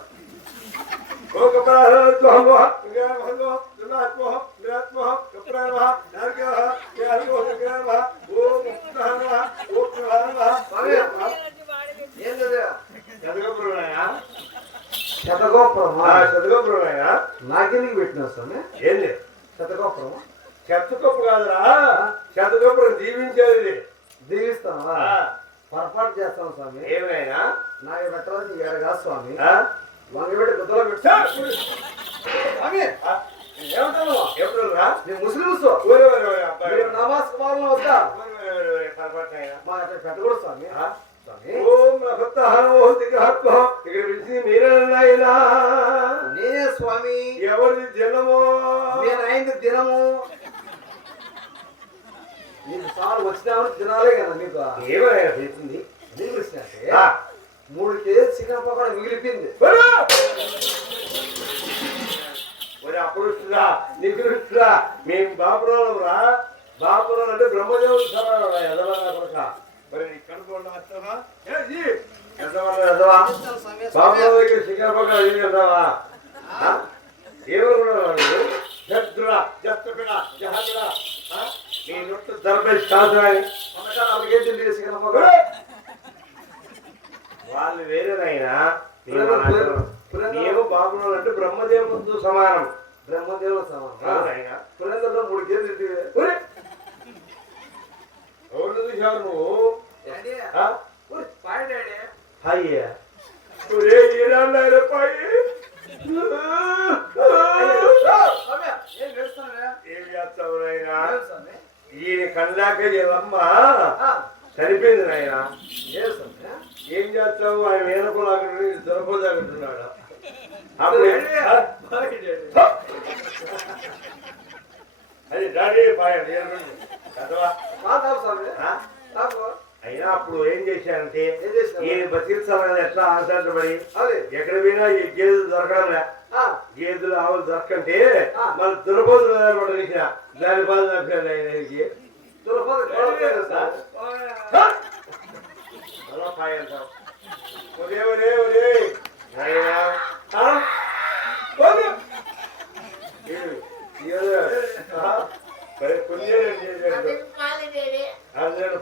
శతగోపురమాయా నాకెందుకు పెట్టినా స్వామి? ఏంది శతగోపురం? శతగోపు కాదురా, శతగోపురం దీవించేది. దీవిస్తావా? పొరపాటు చేస్తాను స్వామి. ఏమైనా నాకు పెట్టాలని ఏడగా స్వామి. వంగబెట్టి గుద్దలో పెట్టా స్వామి. ఏమంటాను? ఎప్పుడురా నేను ముస్లిమ్స్. అబ్బాయి నమాజ్ కావాలని వద్దా? పొరపాటు మా అట్లా పెట్టకూడదు స్వామి. ఇక్కడ పిలిచి మీరేనా? నేనే స్వామి. ఎవరిది దినము? నేను అయింది దినము. నీకు సార్లు వచ్చినామని తినాలే కదా నీకు. ఏమైనా చేసింది? నీకు వచ్చినట్టే 3 కేజీలు చికెన్ పకోడా మిగిలిపోయింది. అప్పుడు వస్తుందా నీకు వస్తుందా? మేము బాపురాలం రా. బాపురాలు అంటే బ్రహ్మదేవుడు సమానం ఎదవన్నా కొడక. మరి నీ కడుపు వస్తావా? బాపురాల దగ్గర చికెన్ పకోడా తింటావా? ఏమనుకున్నావు? జత్తుడా జత్తుడా జహదుడా నీ నొట్టు దర్బేష్ కాదురాని చికెన్ పకోడా వాళ్ళు వేరేనైనా నేను బాబురాలు అంటే బ్రహ్మదేవుడితో సమానం. బ్రహ్మదేవుడు సమానం. 3 కేజీలు ఎవరు చూసావు నువ్వు? అయ్యా ఏమి చేస్తావు నాయనా? ఈయన కళ్ళాక వీళ్ళమ్మ చనిపోయింది నాయన. ఏం చేస్తావు? ఆయన వేనకులాగా దొరకదాకుంటున్నాడు. అప్పుడు అది డాడీ అయినా అప్పుడు ఏం చేశానంటే ఈయన బతికించాలని ఎట్లా ఆశపడి ఎక్కడ పోయినా ఈ గేదెలు దొరకడంలే. గేదెలు ఆవులు దొరకంటే మళ్ళీ దురపోతులు పడలిసిన దాని బాధ తప్పాను ఆయనకి. అలా పాయంటాం. ఒరే ఒరే ఒరే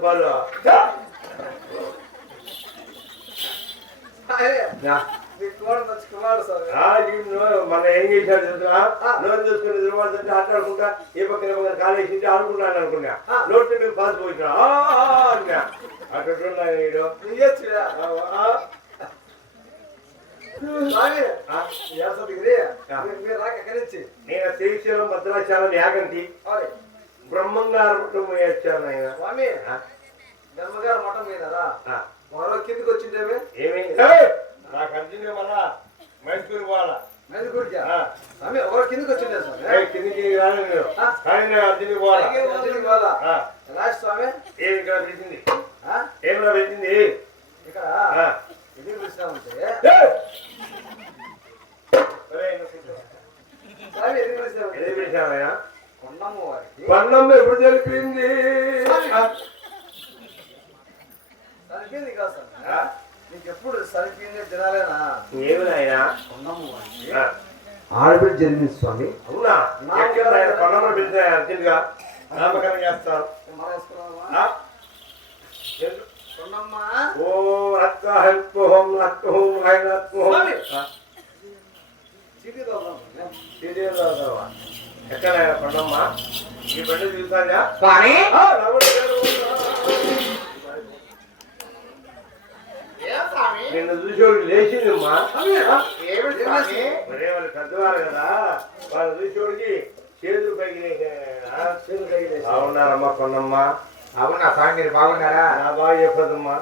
పాలు మన ఏం చేశాడు తెలుసా? నోరు చూసుకుని నిలబడుతుంటే ఆటాడుకుంటా ఏ పక్కన కాలేసి ఆడుకుంటాను అనుకున్నా. నోటి పాస్ పోయినా అట్లా వీడు నేను శ్రీశైలం భద్రాచలం యాగంటి బ్రహ్మంగారు వచ్చాను ఆయన. స్వామి బ్రహ్మగారు మఠం పోయినారా? మరో కిందికి వచ్చిందేమే ఏమి నాకు అర్జున్ మళ్ళా మైసూరు పోవాలా మైదుగుడికి స్వామి ఎవరో కిందికి వచ్చిండే స్వామి. కిందికి రాను నేను కానీ నేను అర్జున్ పోవాలా. లాస్ట్ స్వామి ఏమి ఇక్కడ పెట్టింది ఏమిలా పెట్టింది ఇక్కడ ఎందుకు పిలిచినామంటే స్వామి ఎందుకు పిలిచినామంటే ఏది పిలిచామయ్యా? కొండమ్మ వారికి పన్నం ఎప్పుడు జరిపింది? సరిపోయింది కాదు స్వామి. నీకు ఎప్పుడు సరిపోయింది జనాలేనా? ఏమి ఆయన కొండమ్మ వారికి ఆడబిడ్డ జరిగింది స్వామి. అవునా? ఎక్కడ ఆయన పన్నంలో పిలిచిన అర్జున్ గా నామకరణం చేస్తాను. కొండమ్మ ఓ రత్న హెల్ప్ హోం రత్న హోం ఆయన రత్న హోం చీటీ తోదాం. ఎక్కడ పన్నమ్మ ఈ బండి చూసాగా స్వామి నిన్ను చూసేవాడు లేచిందమ్మా. ఏమిటి స్వామి? మరే వాళ్ళు పెద్దవారు కదా, వాళ్ళు చూసేవాడికి చేతులు పైకి బాగున్నారమ్మా కొన్నమ్మ. అవునా స్వామి, మీరు బాగున్నారా? నా బాగా చెప్పదమ్మా.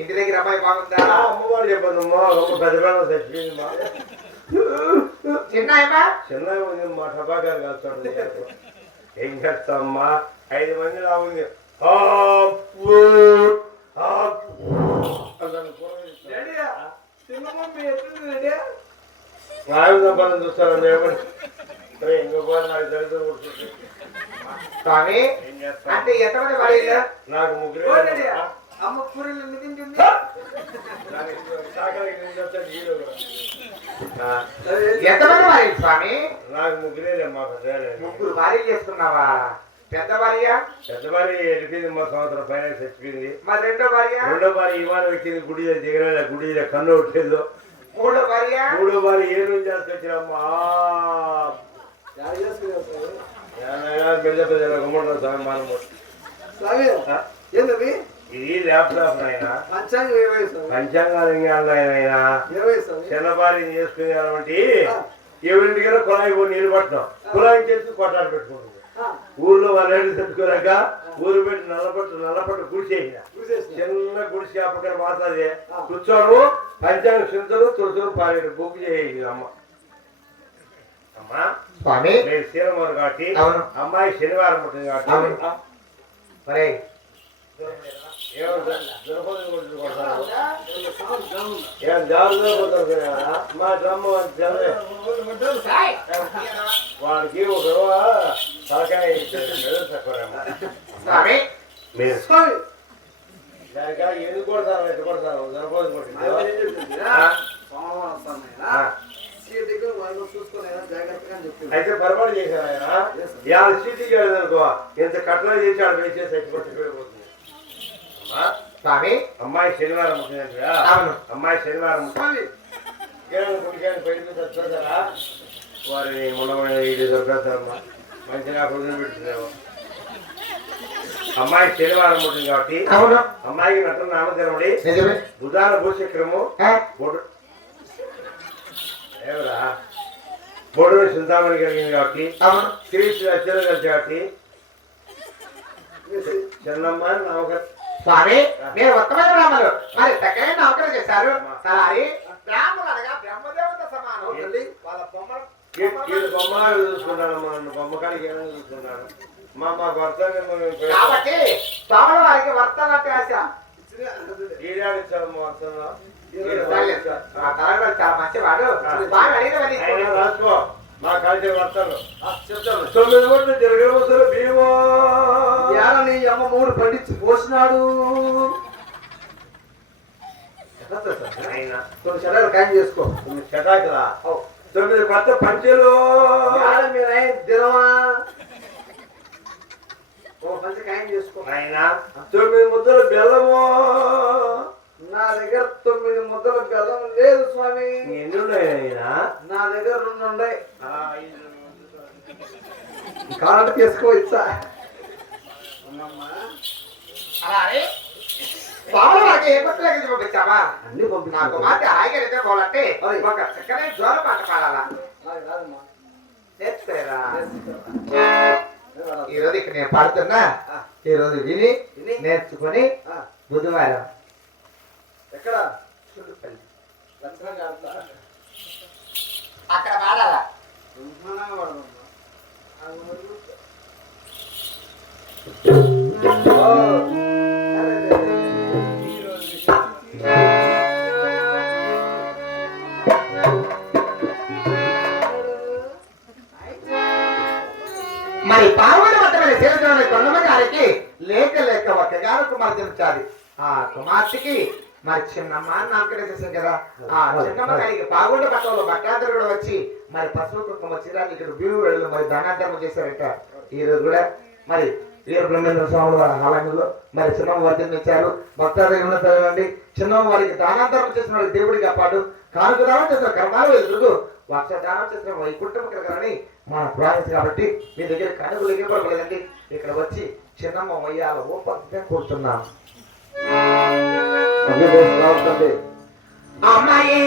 ఇంటి దగ్గర అమ్మాయి బాగుందా? అమ్మవారు చెప్పదమ్మా. రొమ్మ పెద్ద పిల్లలు చచ్చిపోయిందమ్మా. చిన్న చిన్నగా ఉంది మా టబాకారు కాల్చాడు. ఏం చేస్తామ్మా? 5 మంది లా ఉంది. ఆయుధం చూస్తాను ఇంకో నాకు తెలుసు. స్వామి ఏం చేస్తా అంటే ఎంతమంది భార్య? నాకు ముగ్గురు. అమ్మ పూరీలు ఎన్ని తింటుంది? ఎంతమంది భార్య స్వామి? నాకు ముగ్గురేమ్మా. ముగ్గురు భార్య చేసుకున్నావా? పెద్ద భార్య? పెద్ద భార్య వెళ్ళిపోయింది మా సంవత్సరం పైన చచ్చిపోయింది. మరి రెండో భార్య? రెండో భార్య విమానం వచ్చింది. గుడి దిగలే, గుడి కన్ను వచ్చేదో. మూడో భార్య? మూడో భార్య ఏ రోజు చేసుకొచ్చినమ్మా. పెద్ద పెద్ద గుమ్మడి మానము. ఏంటది ఇది ల్యాప్టాప్ ఆయన పంచాంగం ఏమై పంచాంగాలు ఆయన ఏమై చిన్నబారిని చేసుకునేటువంటి ఎవరింటికైనా కుళాయి పోయి నీళ్ళు పట్టడం, కుళాయి చేసి కొట్టాడు పెట్టుకుంటుంది. ఊర్లో వాళ్ళని తెచ్చుకోలేక ఊరు పెట్టి నల్లపట్టు గుడిసేసిన చిన్న గుడిసి అప్పటికైనా మాట్లాడే కూర్చోడు. పంచాంగ చింతలు తులసూరు పారేడు బుక్ చేయ అమ్మ. అమ్మా స్వామి నేను శ్రీరమోహన్ కాబట్టి అవును. అమ్మాయి శనివారం ఉంటుంది కాబట్టి మరి మా డ్రమ్ము వాడికి ఒక తలకాయ స్వామి దానికి ఎందుకు కొడతాను ఎట్టు కొడతాను జరపోదు అయితే పొరపాటు చేశారు ఆయన. ఇవాళ స్థితికి వెళ్ళదనుకో ఇంత కట్నం చేసి ఆడ వేసేసి ఎట్టుకొట్టుకుపోతుంది. స్వామి అమ్మాయి శనివారం పుట్టినట్టుగా అమ్మాయి శనివారం పెళ్లి చచ్చారా వారిని ముండమని ఇది దొరకమ్మా మంచిగా పొద్దున పెట్టుకున్నాము. అమ్మాయి శనివారం పుట్టింది కాబట్టి అమ్మాయికి నటన నామకరణి బుధాన భూచక్రము ఏమరా బోడు చింతామణి కలిగింది కాబట్టి శ్రీ అచ్చలు కలిసి కాబట్టి చిన్నమ్మ నామకరణం. స్వామి మీరు ఉత్తమైన బ్రాహ్మణులు, మరి చక్కగా నౌకరు చేశారు. సరే బ్రాహ్మణులు అనగా బ్రహ్మదేవత సమానం. వాళ్ళ బొమ్మలు చూసుకుంటాను, మన బొమ్మకానికి ఏమైనా చూసుకుంటాను. మా భర్త కాబట్టి స్వాముల వారికి వర్తనట్టు ఆశ ఈడాడిచ్చాము వర్తంలో చాలా మంచివాడు. స్వామి అడిగినవన్నీ రాసుకో. మా కాల్చిన వర్తలు చెప్తాను. 9 కోట్లు జరగవసలు భీమో నీ అమ్మ 3 పండించి పోసినాడు. శరీరాలు ఖాయం చేసుకో. చటాకులా 9 కొత్త పంచెలు మీరు దినమా ఓ పంచ ఖాయం చేసుకో. ఆయన 9 ముద్దలు బెల్లము. నా దగ్గర 9 ముద్దల బెల్లం లేదు స్వామి. ఎన్ని ఉన్నాయా? నా దగ్గర 2 ఉన్నాయి. కారణం తీసుకోవచ్చా? అలాగే బాబు నాకు ఏ పత్రిక పంపించావా? అన్ని పంపి నాకు మాట హాయిగా నిద్రపోవాలంటే ఒక చక్కని జోల పాట పాడాలా? నేర్చుకోలేరా? ఈరోజు ఇక్కడ నేను పాడుతున్నా, ఈరోజు విని నేర్చుకొని బుధవారం ఎక్కడ చుట్టుపల్లి లక్షణంగా ఆడతా? అక్కడ పాడాలా? బ్రహ్మాండంగా వాడదమ్మా. మరి పావుల వద్దమైన సేవలోని కొండమ గారికి లేక లేక ఒక గారు కుమార్తె ఉంచాలి. ఆ కుమార్తెకి మరి చిన్నమ్మ నామకరణ చేశాం కదా. ఆ చిన్నమ్మ గారికి పావుల పట్టణంలో భక్తాంతరు కూడా వచ్చి మరి పసుపు కుంకుమ చీరాలు ఇక్కడ బియ్యం వెళ్ళి మరి దానాధర్మం చేశారట. ఈ రోజు కూడా మరి వీర బ్రహ్మేంద్ర స్వామి వారి ఆలయంలో మరి చిన్నమ్మ వర్తించారు. భక్తాంతరంలో చదవండి. చిన్నమ్మ వారికి దానాధర్మం చేసిన వారికి దేవుడికి కాపాడు, కానుక దానం చేసిన కర్మాలు ఎదురు వర్ష దానం చేసిన ఈ కుటుంబ కలగాలని మన ప్రాసెస్ కాబట్టి మీ దగ్గర కనుగోలు ఎగిరిపడలేదండి. ఇక్కడ వచ్చి చిన్నమ్మ వయ్యాల ఓపంగా కూర్చున్నాం. అమ్మాయి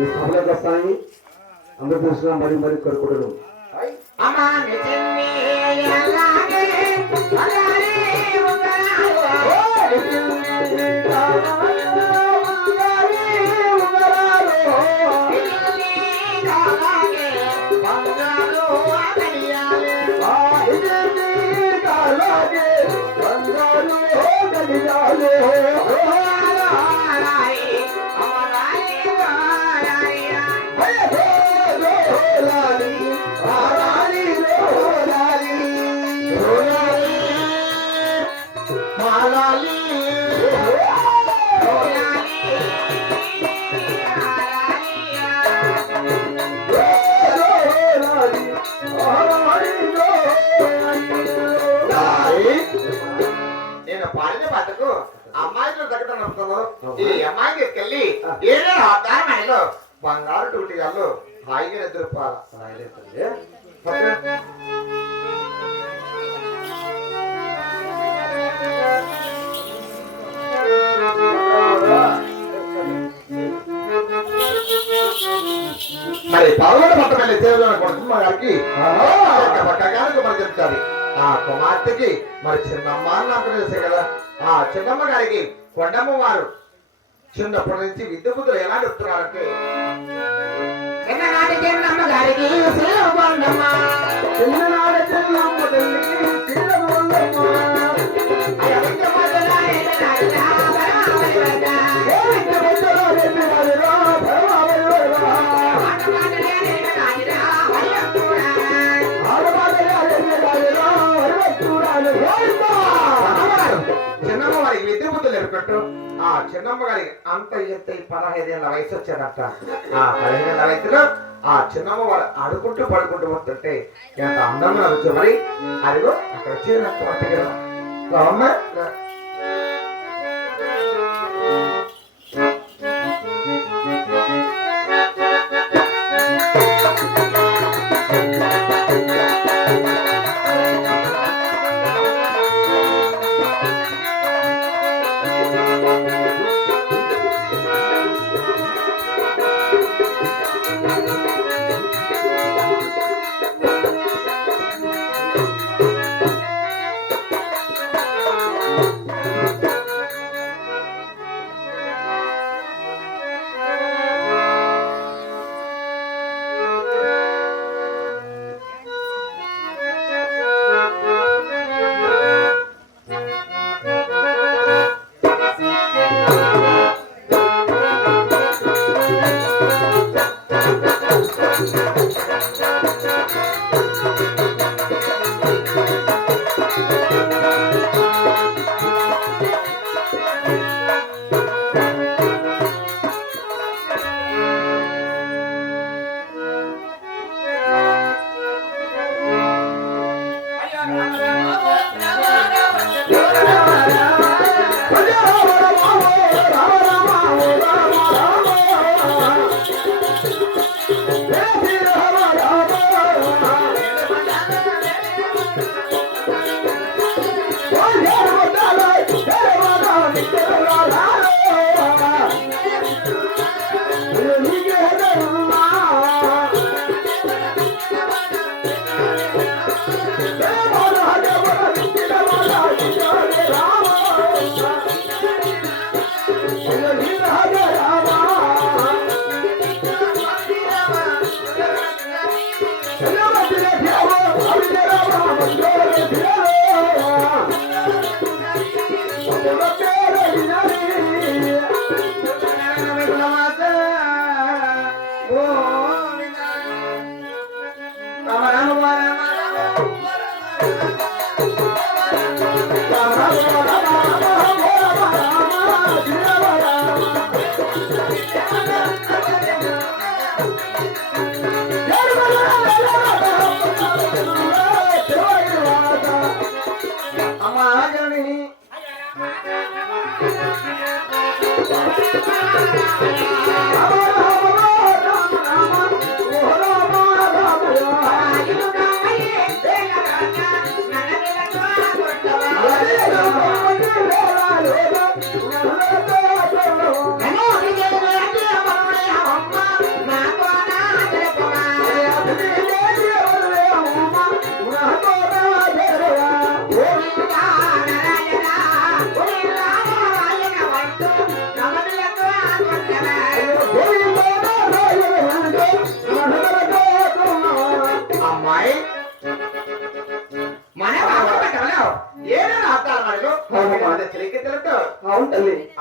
ఈ సభలోకి వస్తానని అందరూ చూసినా మరి మరి కోరుకుంటున్నాం. ఈ అమ్మాయి తీసుకెళ్ళి ఏదో ఆధారమైనలో బంగారు టూటిగాళ్ళు హాయిగా నిద్రపోవాలి. మరి పాల్గొన పట్టమల్లి దేవుడు కుటుంబ గారికి పట్టగానికి మరి చెప్తారు. ఆ కుమార్తెకి మరి చిన్నమ్మ నాకు తెలిసే కదా. ఆ చిన్నమ్మ గారికి కొండమ్మ వారు చిన్నప్పటి నుంచి విద్య బుద్ధులు ఎలా చెప్తున్నారంటే చిన్ననాటి చిన్నమ్మ గారికి కొండమ్మ చిన్ననాటి చిన్నమ్మ చిన్నమ్మ వారికి విద్య బుద్ధులు ఏర్పట్టు. ఆ చిన్నమ్మ గారికి అంత ఎత్తు 15 ఏళ్ళ వయసు వచ్చాడట. ఆ 15 ఏళ్ళ వయసులో ఆ చిన్నమ్మ వారు ఆడుకుంటూ పడుకుంటూ వస్తుంటే ఎంత అందంగా వచ్చు. మరి అదిగో అక్కడ వచ్చి అమ్మ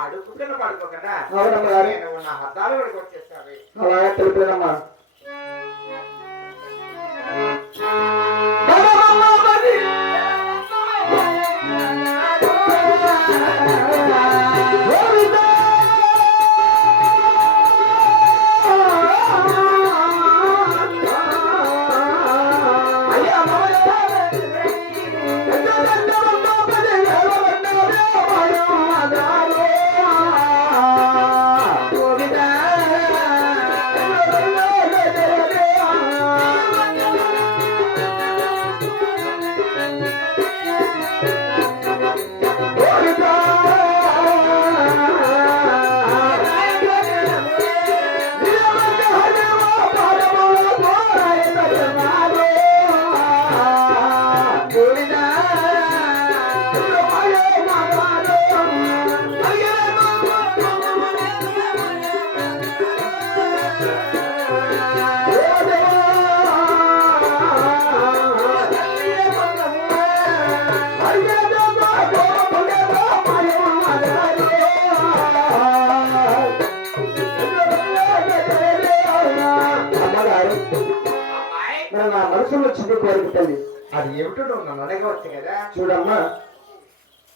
అడుగుకున్న పడుకోకుండా ఉన్న హద్దాలు కూడా కొట్టేస్తావి. అలాగే తెలిపినమ్మా చిన్న కోరిక తల్లి. అది ఏమిటో నువ్వు నన్ను అడగవచ్చు కదా. చూడమ్మా,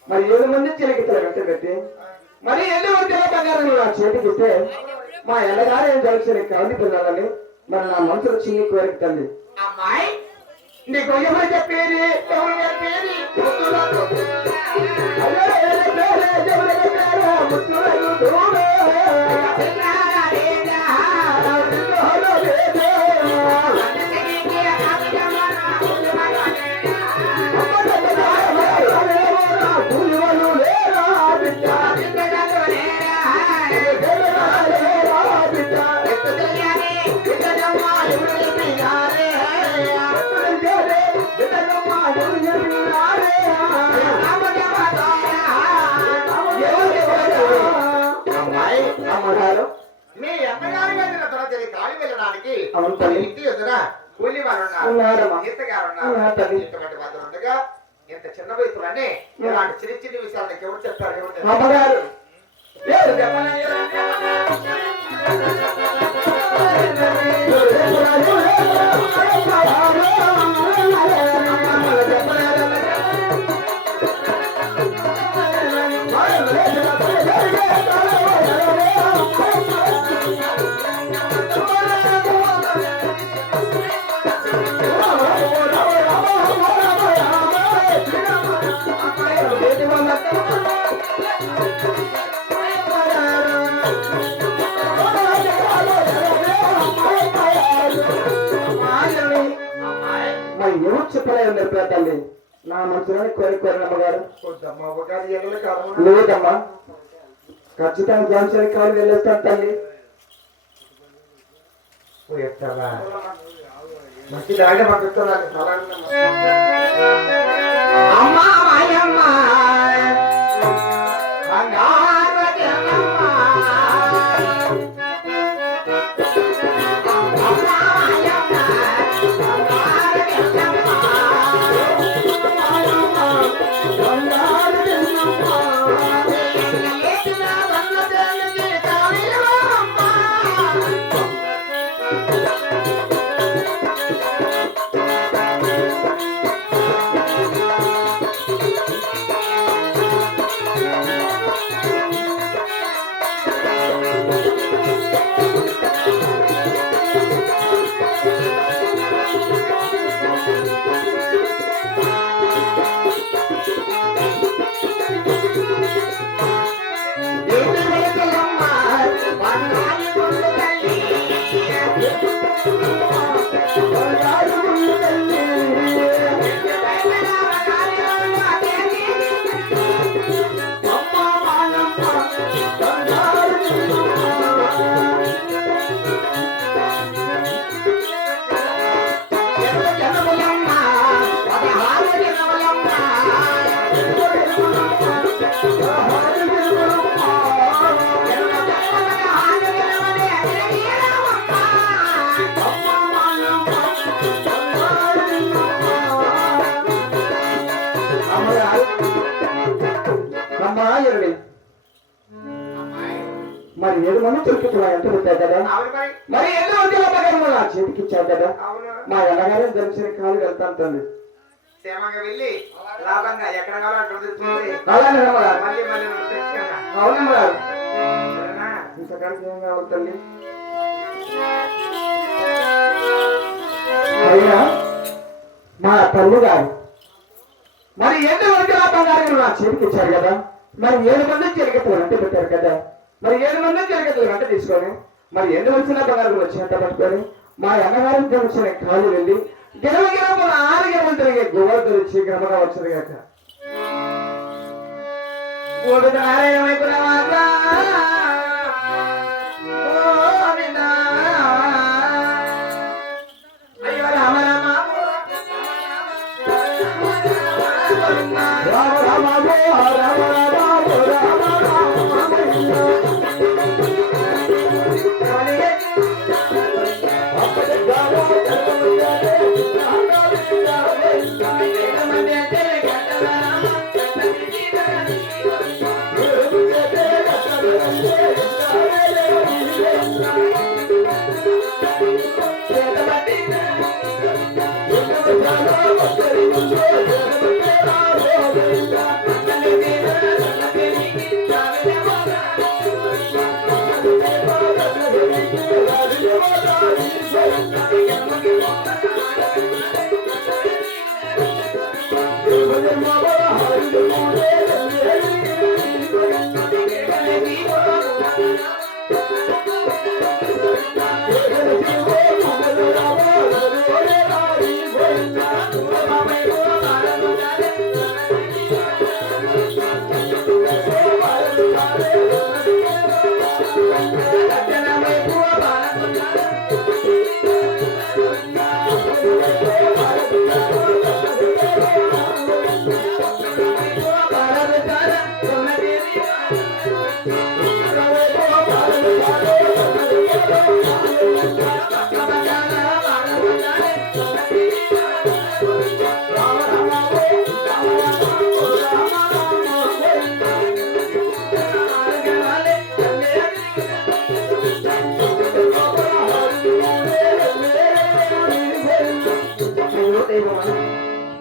మరి 7 మంది చిలకతలు వెంట పెట్టి మరి 7 మంది బంగారం నా చేతికి ఇస్తే మా ఎల్లగారు ఏం జరుగుతుంది కవలి పిల్లలని మరి నా మనసులో చిన్ని కోరిక తల్లి. అమ్మాయి నీకు ఎవరు చెప్పేది? ఎవరు చెప్పేది? అయ్యో, ఎవరు చెప్పారు? ముత్తులకు దూరం. మీ అమ్మగారి వెళ్ళిన తర్వాత కాలి వెళ్ళడానికి అవును తల్లి. ఇంటి ఎదుర కూలి వారు ఉన్నారమ్మా. ఉన్నారు, ఈతగారు ఉన్నారు ఉన్నారు. తల్లి. ఇటువంటి వాళ్ళు ఉండగా ఇంత చిన్న వయసులోనే ఇలాంటి చిన్న చిన్న విషయాలు నీకు ఎవరు చెప్తారు? ఎవరు చెప్తారు? అమ్మగారు ఎవరు మరి ఎవరు చెప్పలేదు తల్లి. నా మనసులోని కోరిన అమ్మగారు. వద్దమ్మా, ఒకటి ఎగలు కాదమ్మా. లేదమ్మా, ఖచ్చితంగా జాన్సన్ కాలు వెళ్ళేస్తాను తల్లి. పోయేస్తావా? మంచి దాగా పంపిస్తున్నాను. అమ్మా మాయమ్మ బంగారు జనమ్మ. అమ్మా మాయమ్మ బంగారు జనమ్మ. బంగారు జనమ్మ. లేచిన వన్నదేవికి కావిలమ్మ. మరి 7 మంది చురుకుతున్నాయి అంటే పెట్టారు కదా. మరి 7 మంది బంగారం నా చేతికి ఇచ్చావు కదా. మా ఎల్లగారే దర్శన కాలు వెళ్తాను తల్లి. క్షేమంగా వెళ్ళి లాభంగా ఎక్కడ కావాలో అక్కడ తెచ్చుకుంది. అలానే అమ్మగారు. మళ్ళీ మళ్ళీ నువ్వు తెచ్చుకున్నా. అవునమ్మగారు. సరేనా? ఇంతకాడికి ఏం కావాలి తల్లి? అయినా మా తల్లి గారు మరి 7 మంది బంగారం నా చేతికి ఇచ్చారు కదా. మరి 7 మంది చిరకతులు అంటే పెట్టారు కదా. మరి 7 మంది చిరకతులు అంటే తీసుకొని మరి 8 వచ్చిన బంగారం వచ్చినంత పట్టుకొని మా అన్నగారి వచ్చిన కాలు వెళ్ళి గిరవ 6 గిరవలు తిరిగే గోవలు తెచ్చి క్రమగా వచ్చింది కాక అయ్యో రామ రామ రామ రామ రామ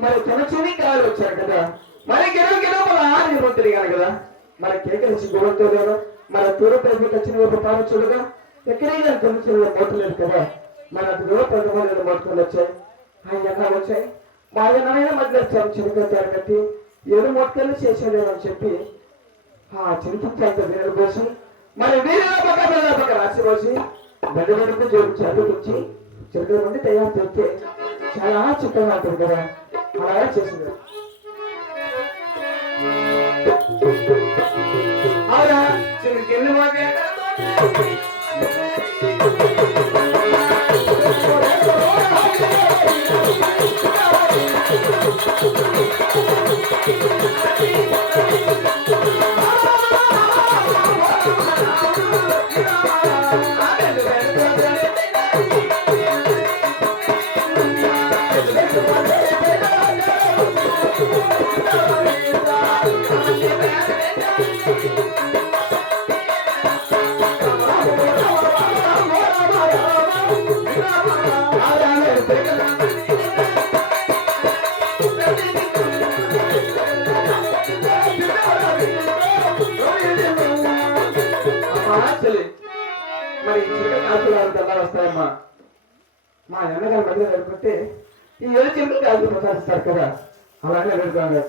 మరి చిన్న కాలు వచ్చారు కదా మరి మన ఆరు తిరిగాను కదా మన కేకరించి గొడవతో కదా మన దూర ప్రభుత్వ వచ్చిన పాలించుడుగా ఎక్కడైనా చిన్న మోటలేదు కదా మన దూర ప్రభుత్వాలు మోటుకొని వచ్చాయి ఆయన ఎలా వచ్చాయి మా నాయన మధ్య చిరుక తరగతి ఏడు మోటుకలు చేసేదేమని చెప్పి ఆ చిరుపుంత వీరుల కోసం మరి వీరుల పక్క రాసి వచ్చి బెడ్డకు చదువుకొచ్చి చిరుక నుండి తయారు చేస్తే చాలా చిత్తంగా ఉంటుంది కదా అలా చేసింది అవునా చిన్న మరి చిన్న కాసులు ఎలా వస్తాయమ్మా మా అన్నగారి మధ్య వెళ్ళిపోతే ఈ ఏడు చిన్న కాసులు ప్రసాదిస్తారు కదా అలాగే వెళ్ళిపోయారు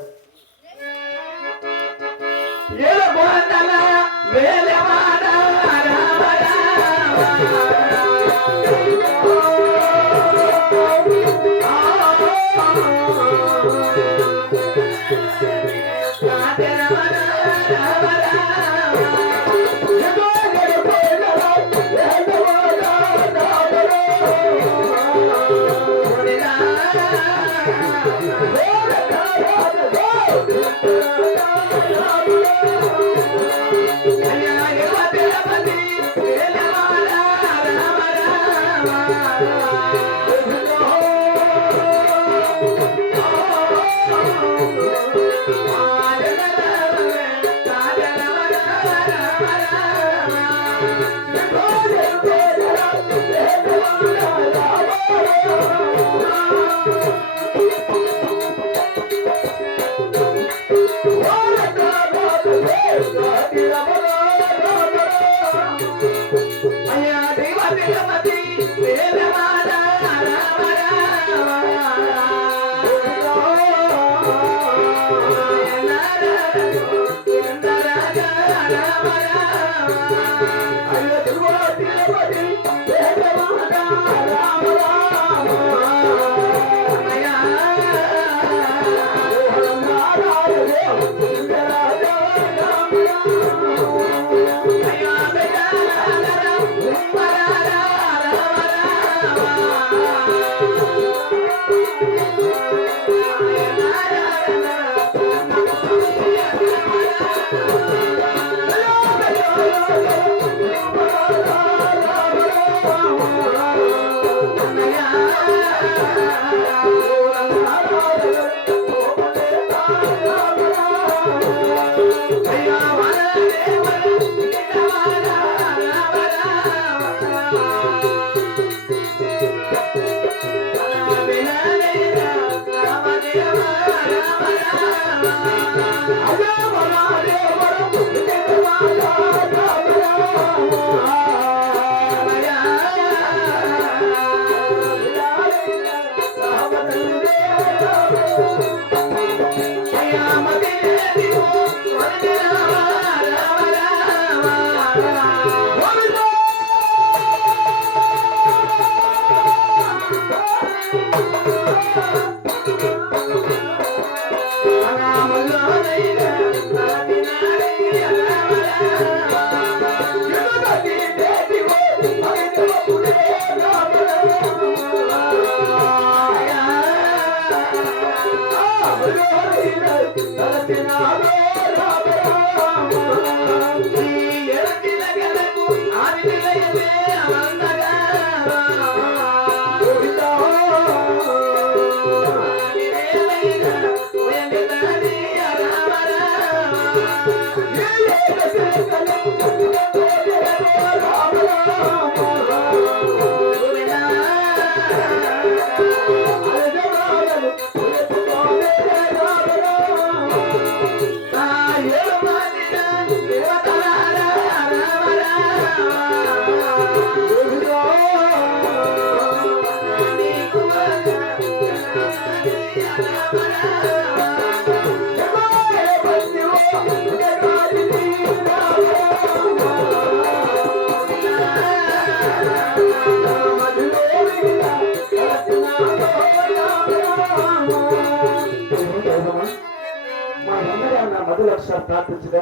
మధులు ఒకసారి ప్రార్థించగా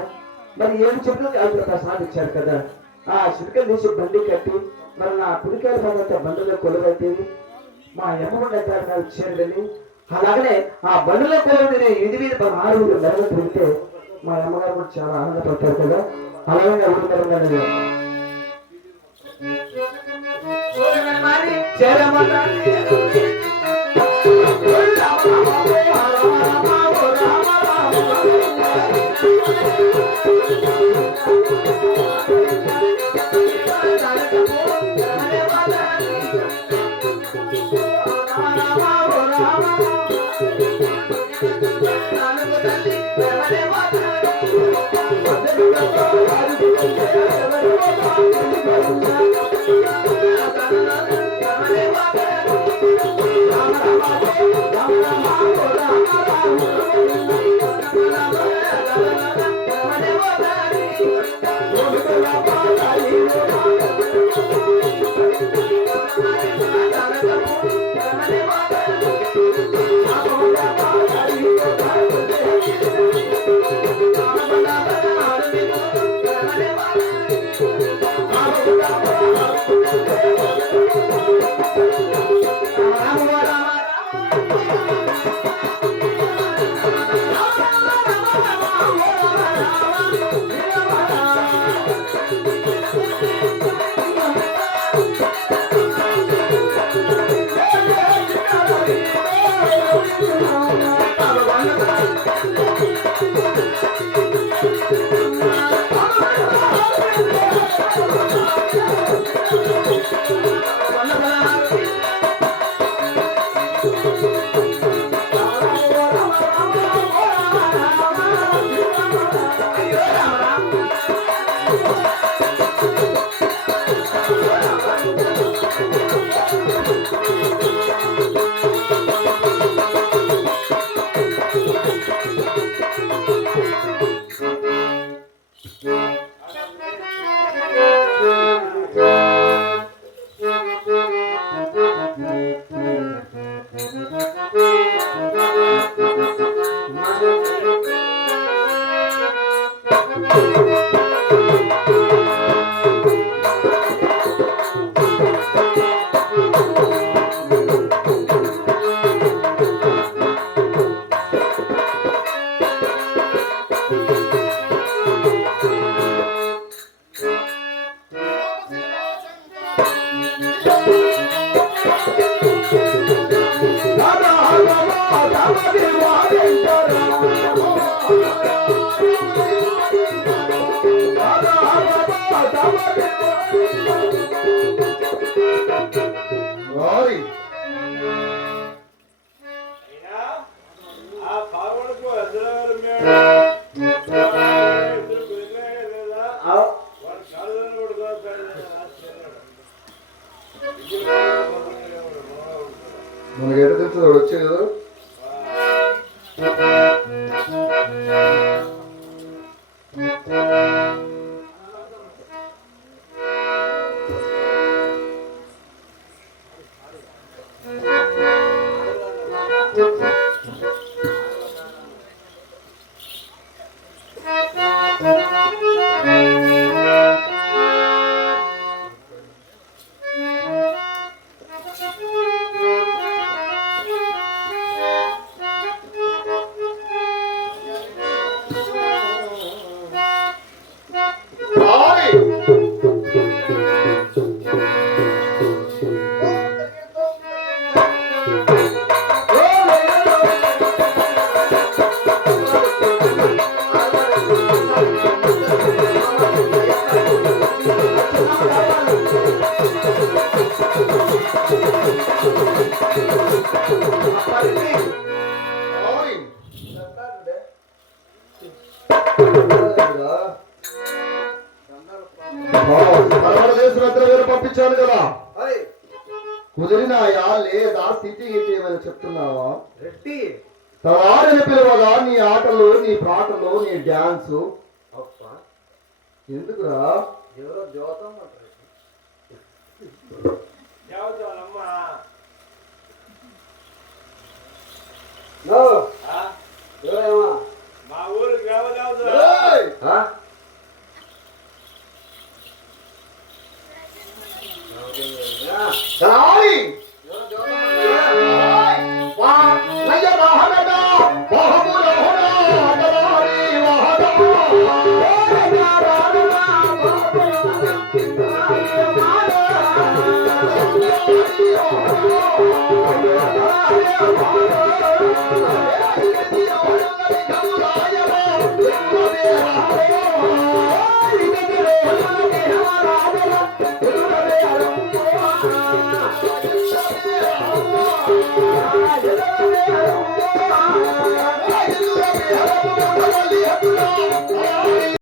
మరి 7 చెట్లు అక్కడ ప్రసాదించారు కదా ఆ చిలుకలు తీసి బండి కట్టి మరి నా కుడికాయల భాగంతో బండిలో కొలువైతేది మా యమ్మగుండ దగ్గర ఇచ్చేదని అలాగనే ఆ బండిలో కొలువుని ఇది మీద 6 నెలలు తిరిగితే మా అమ్మగారు కూడా చాలా ఆనందపడతారు కదా అలాగే అడుగుతారు మనకి ఎట తెలుస్తుంది వచ్చే కదా పంపించాను కదా కుదిరినాయా లేదా స్థితి ఏంటి ఏమైనా చెప్తున్నావా? రెడ్డి తలారిని పిలవగా నీ ఆటలు నీ పాటలు నీ డాన్స్ ఎందుకురా? ఎవరో జ్యోతం మా ఊరు గ్రామ దేవత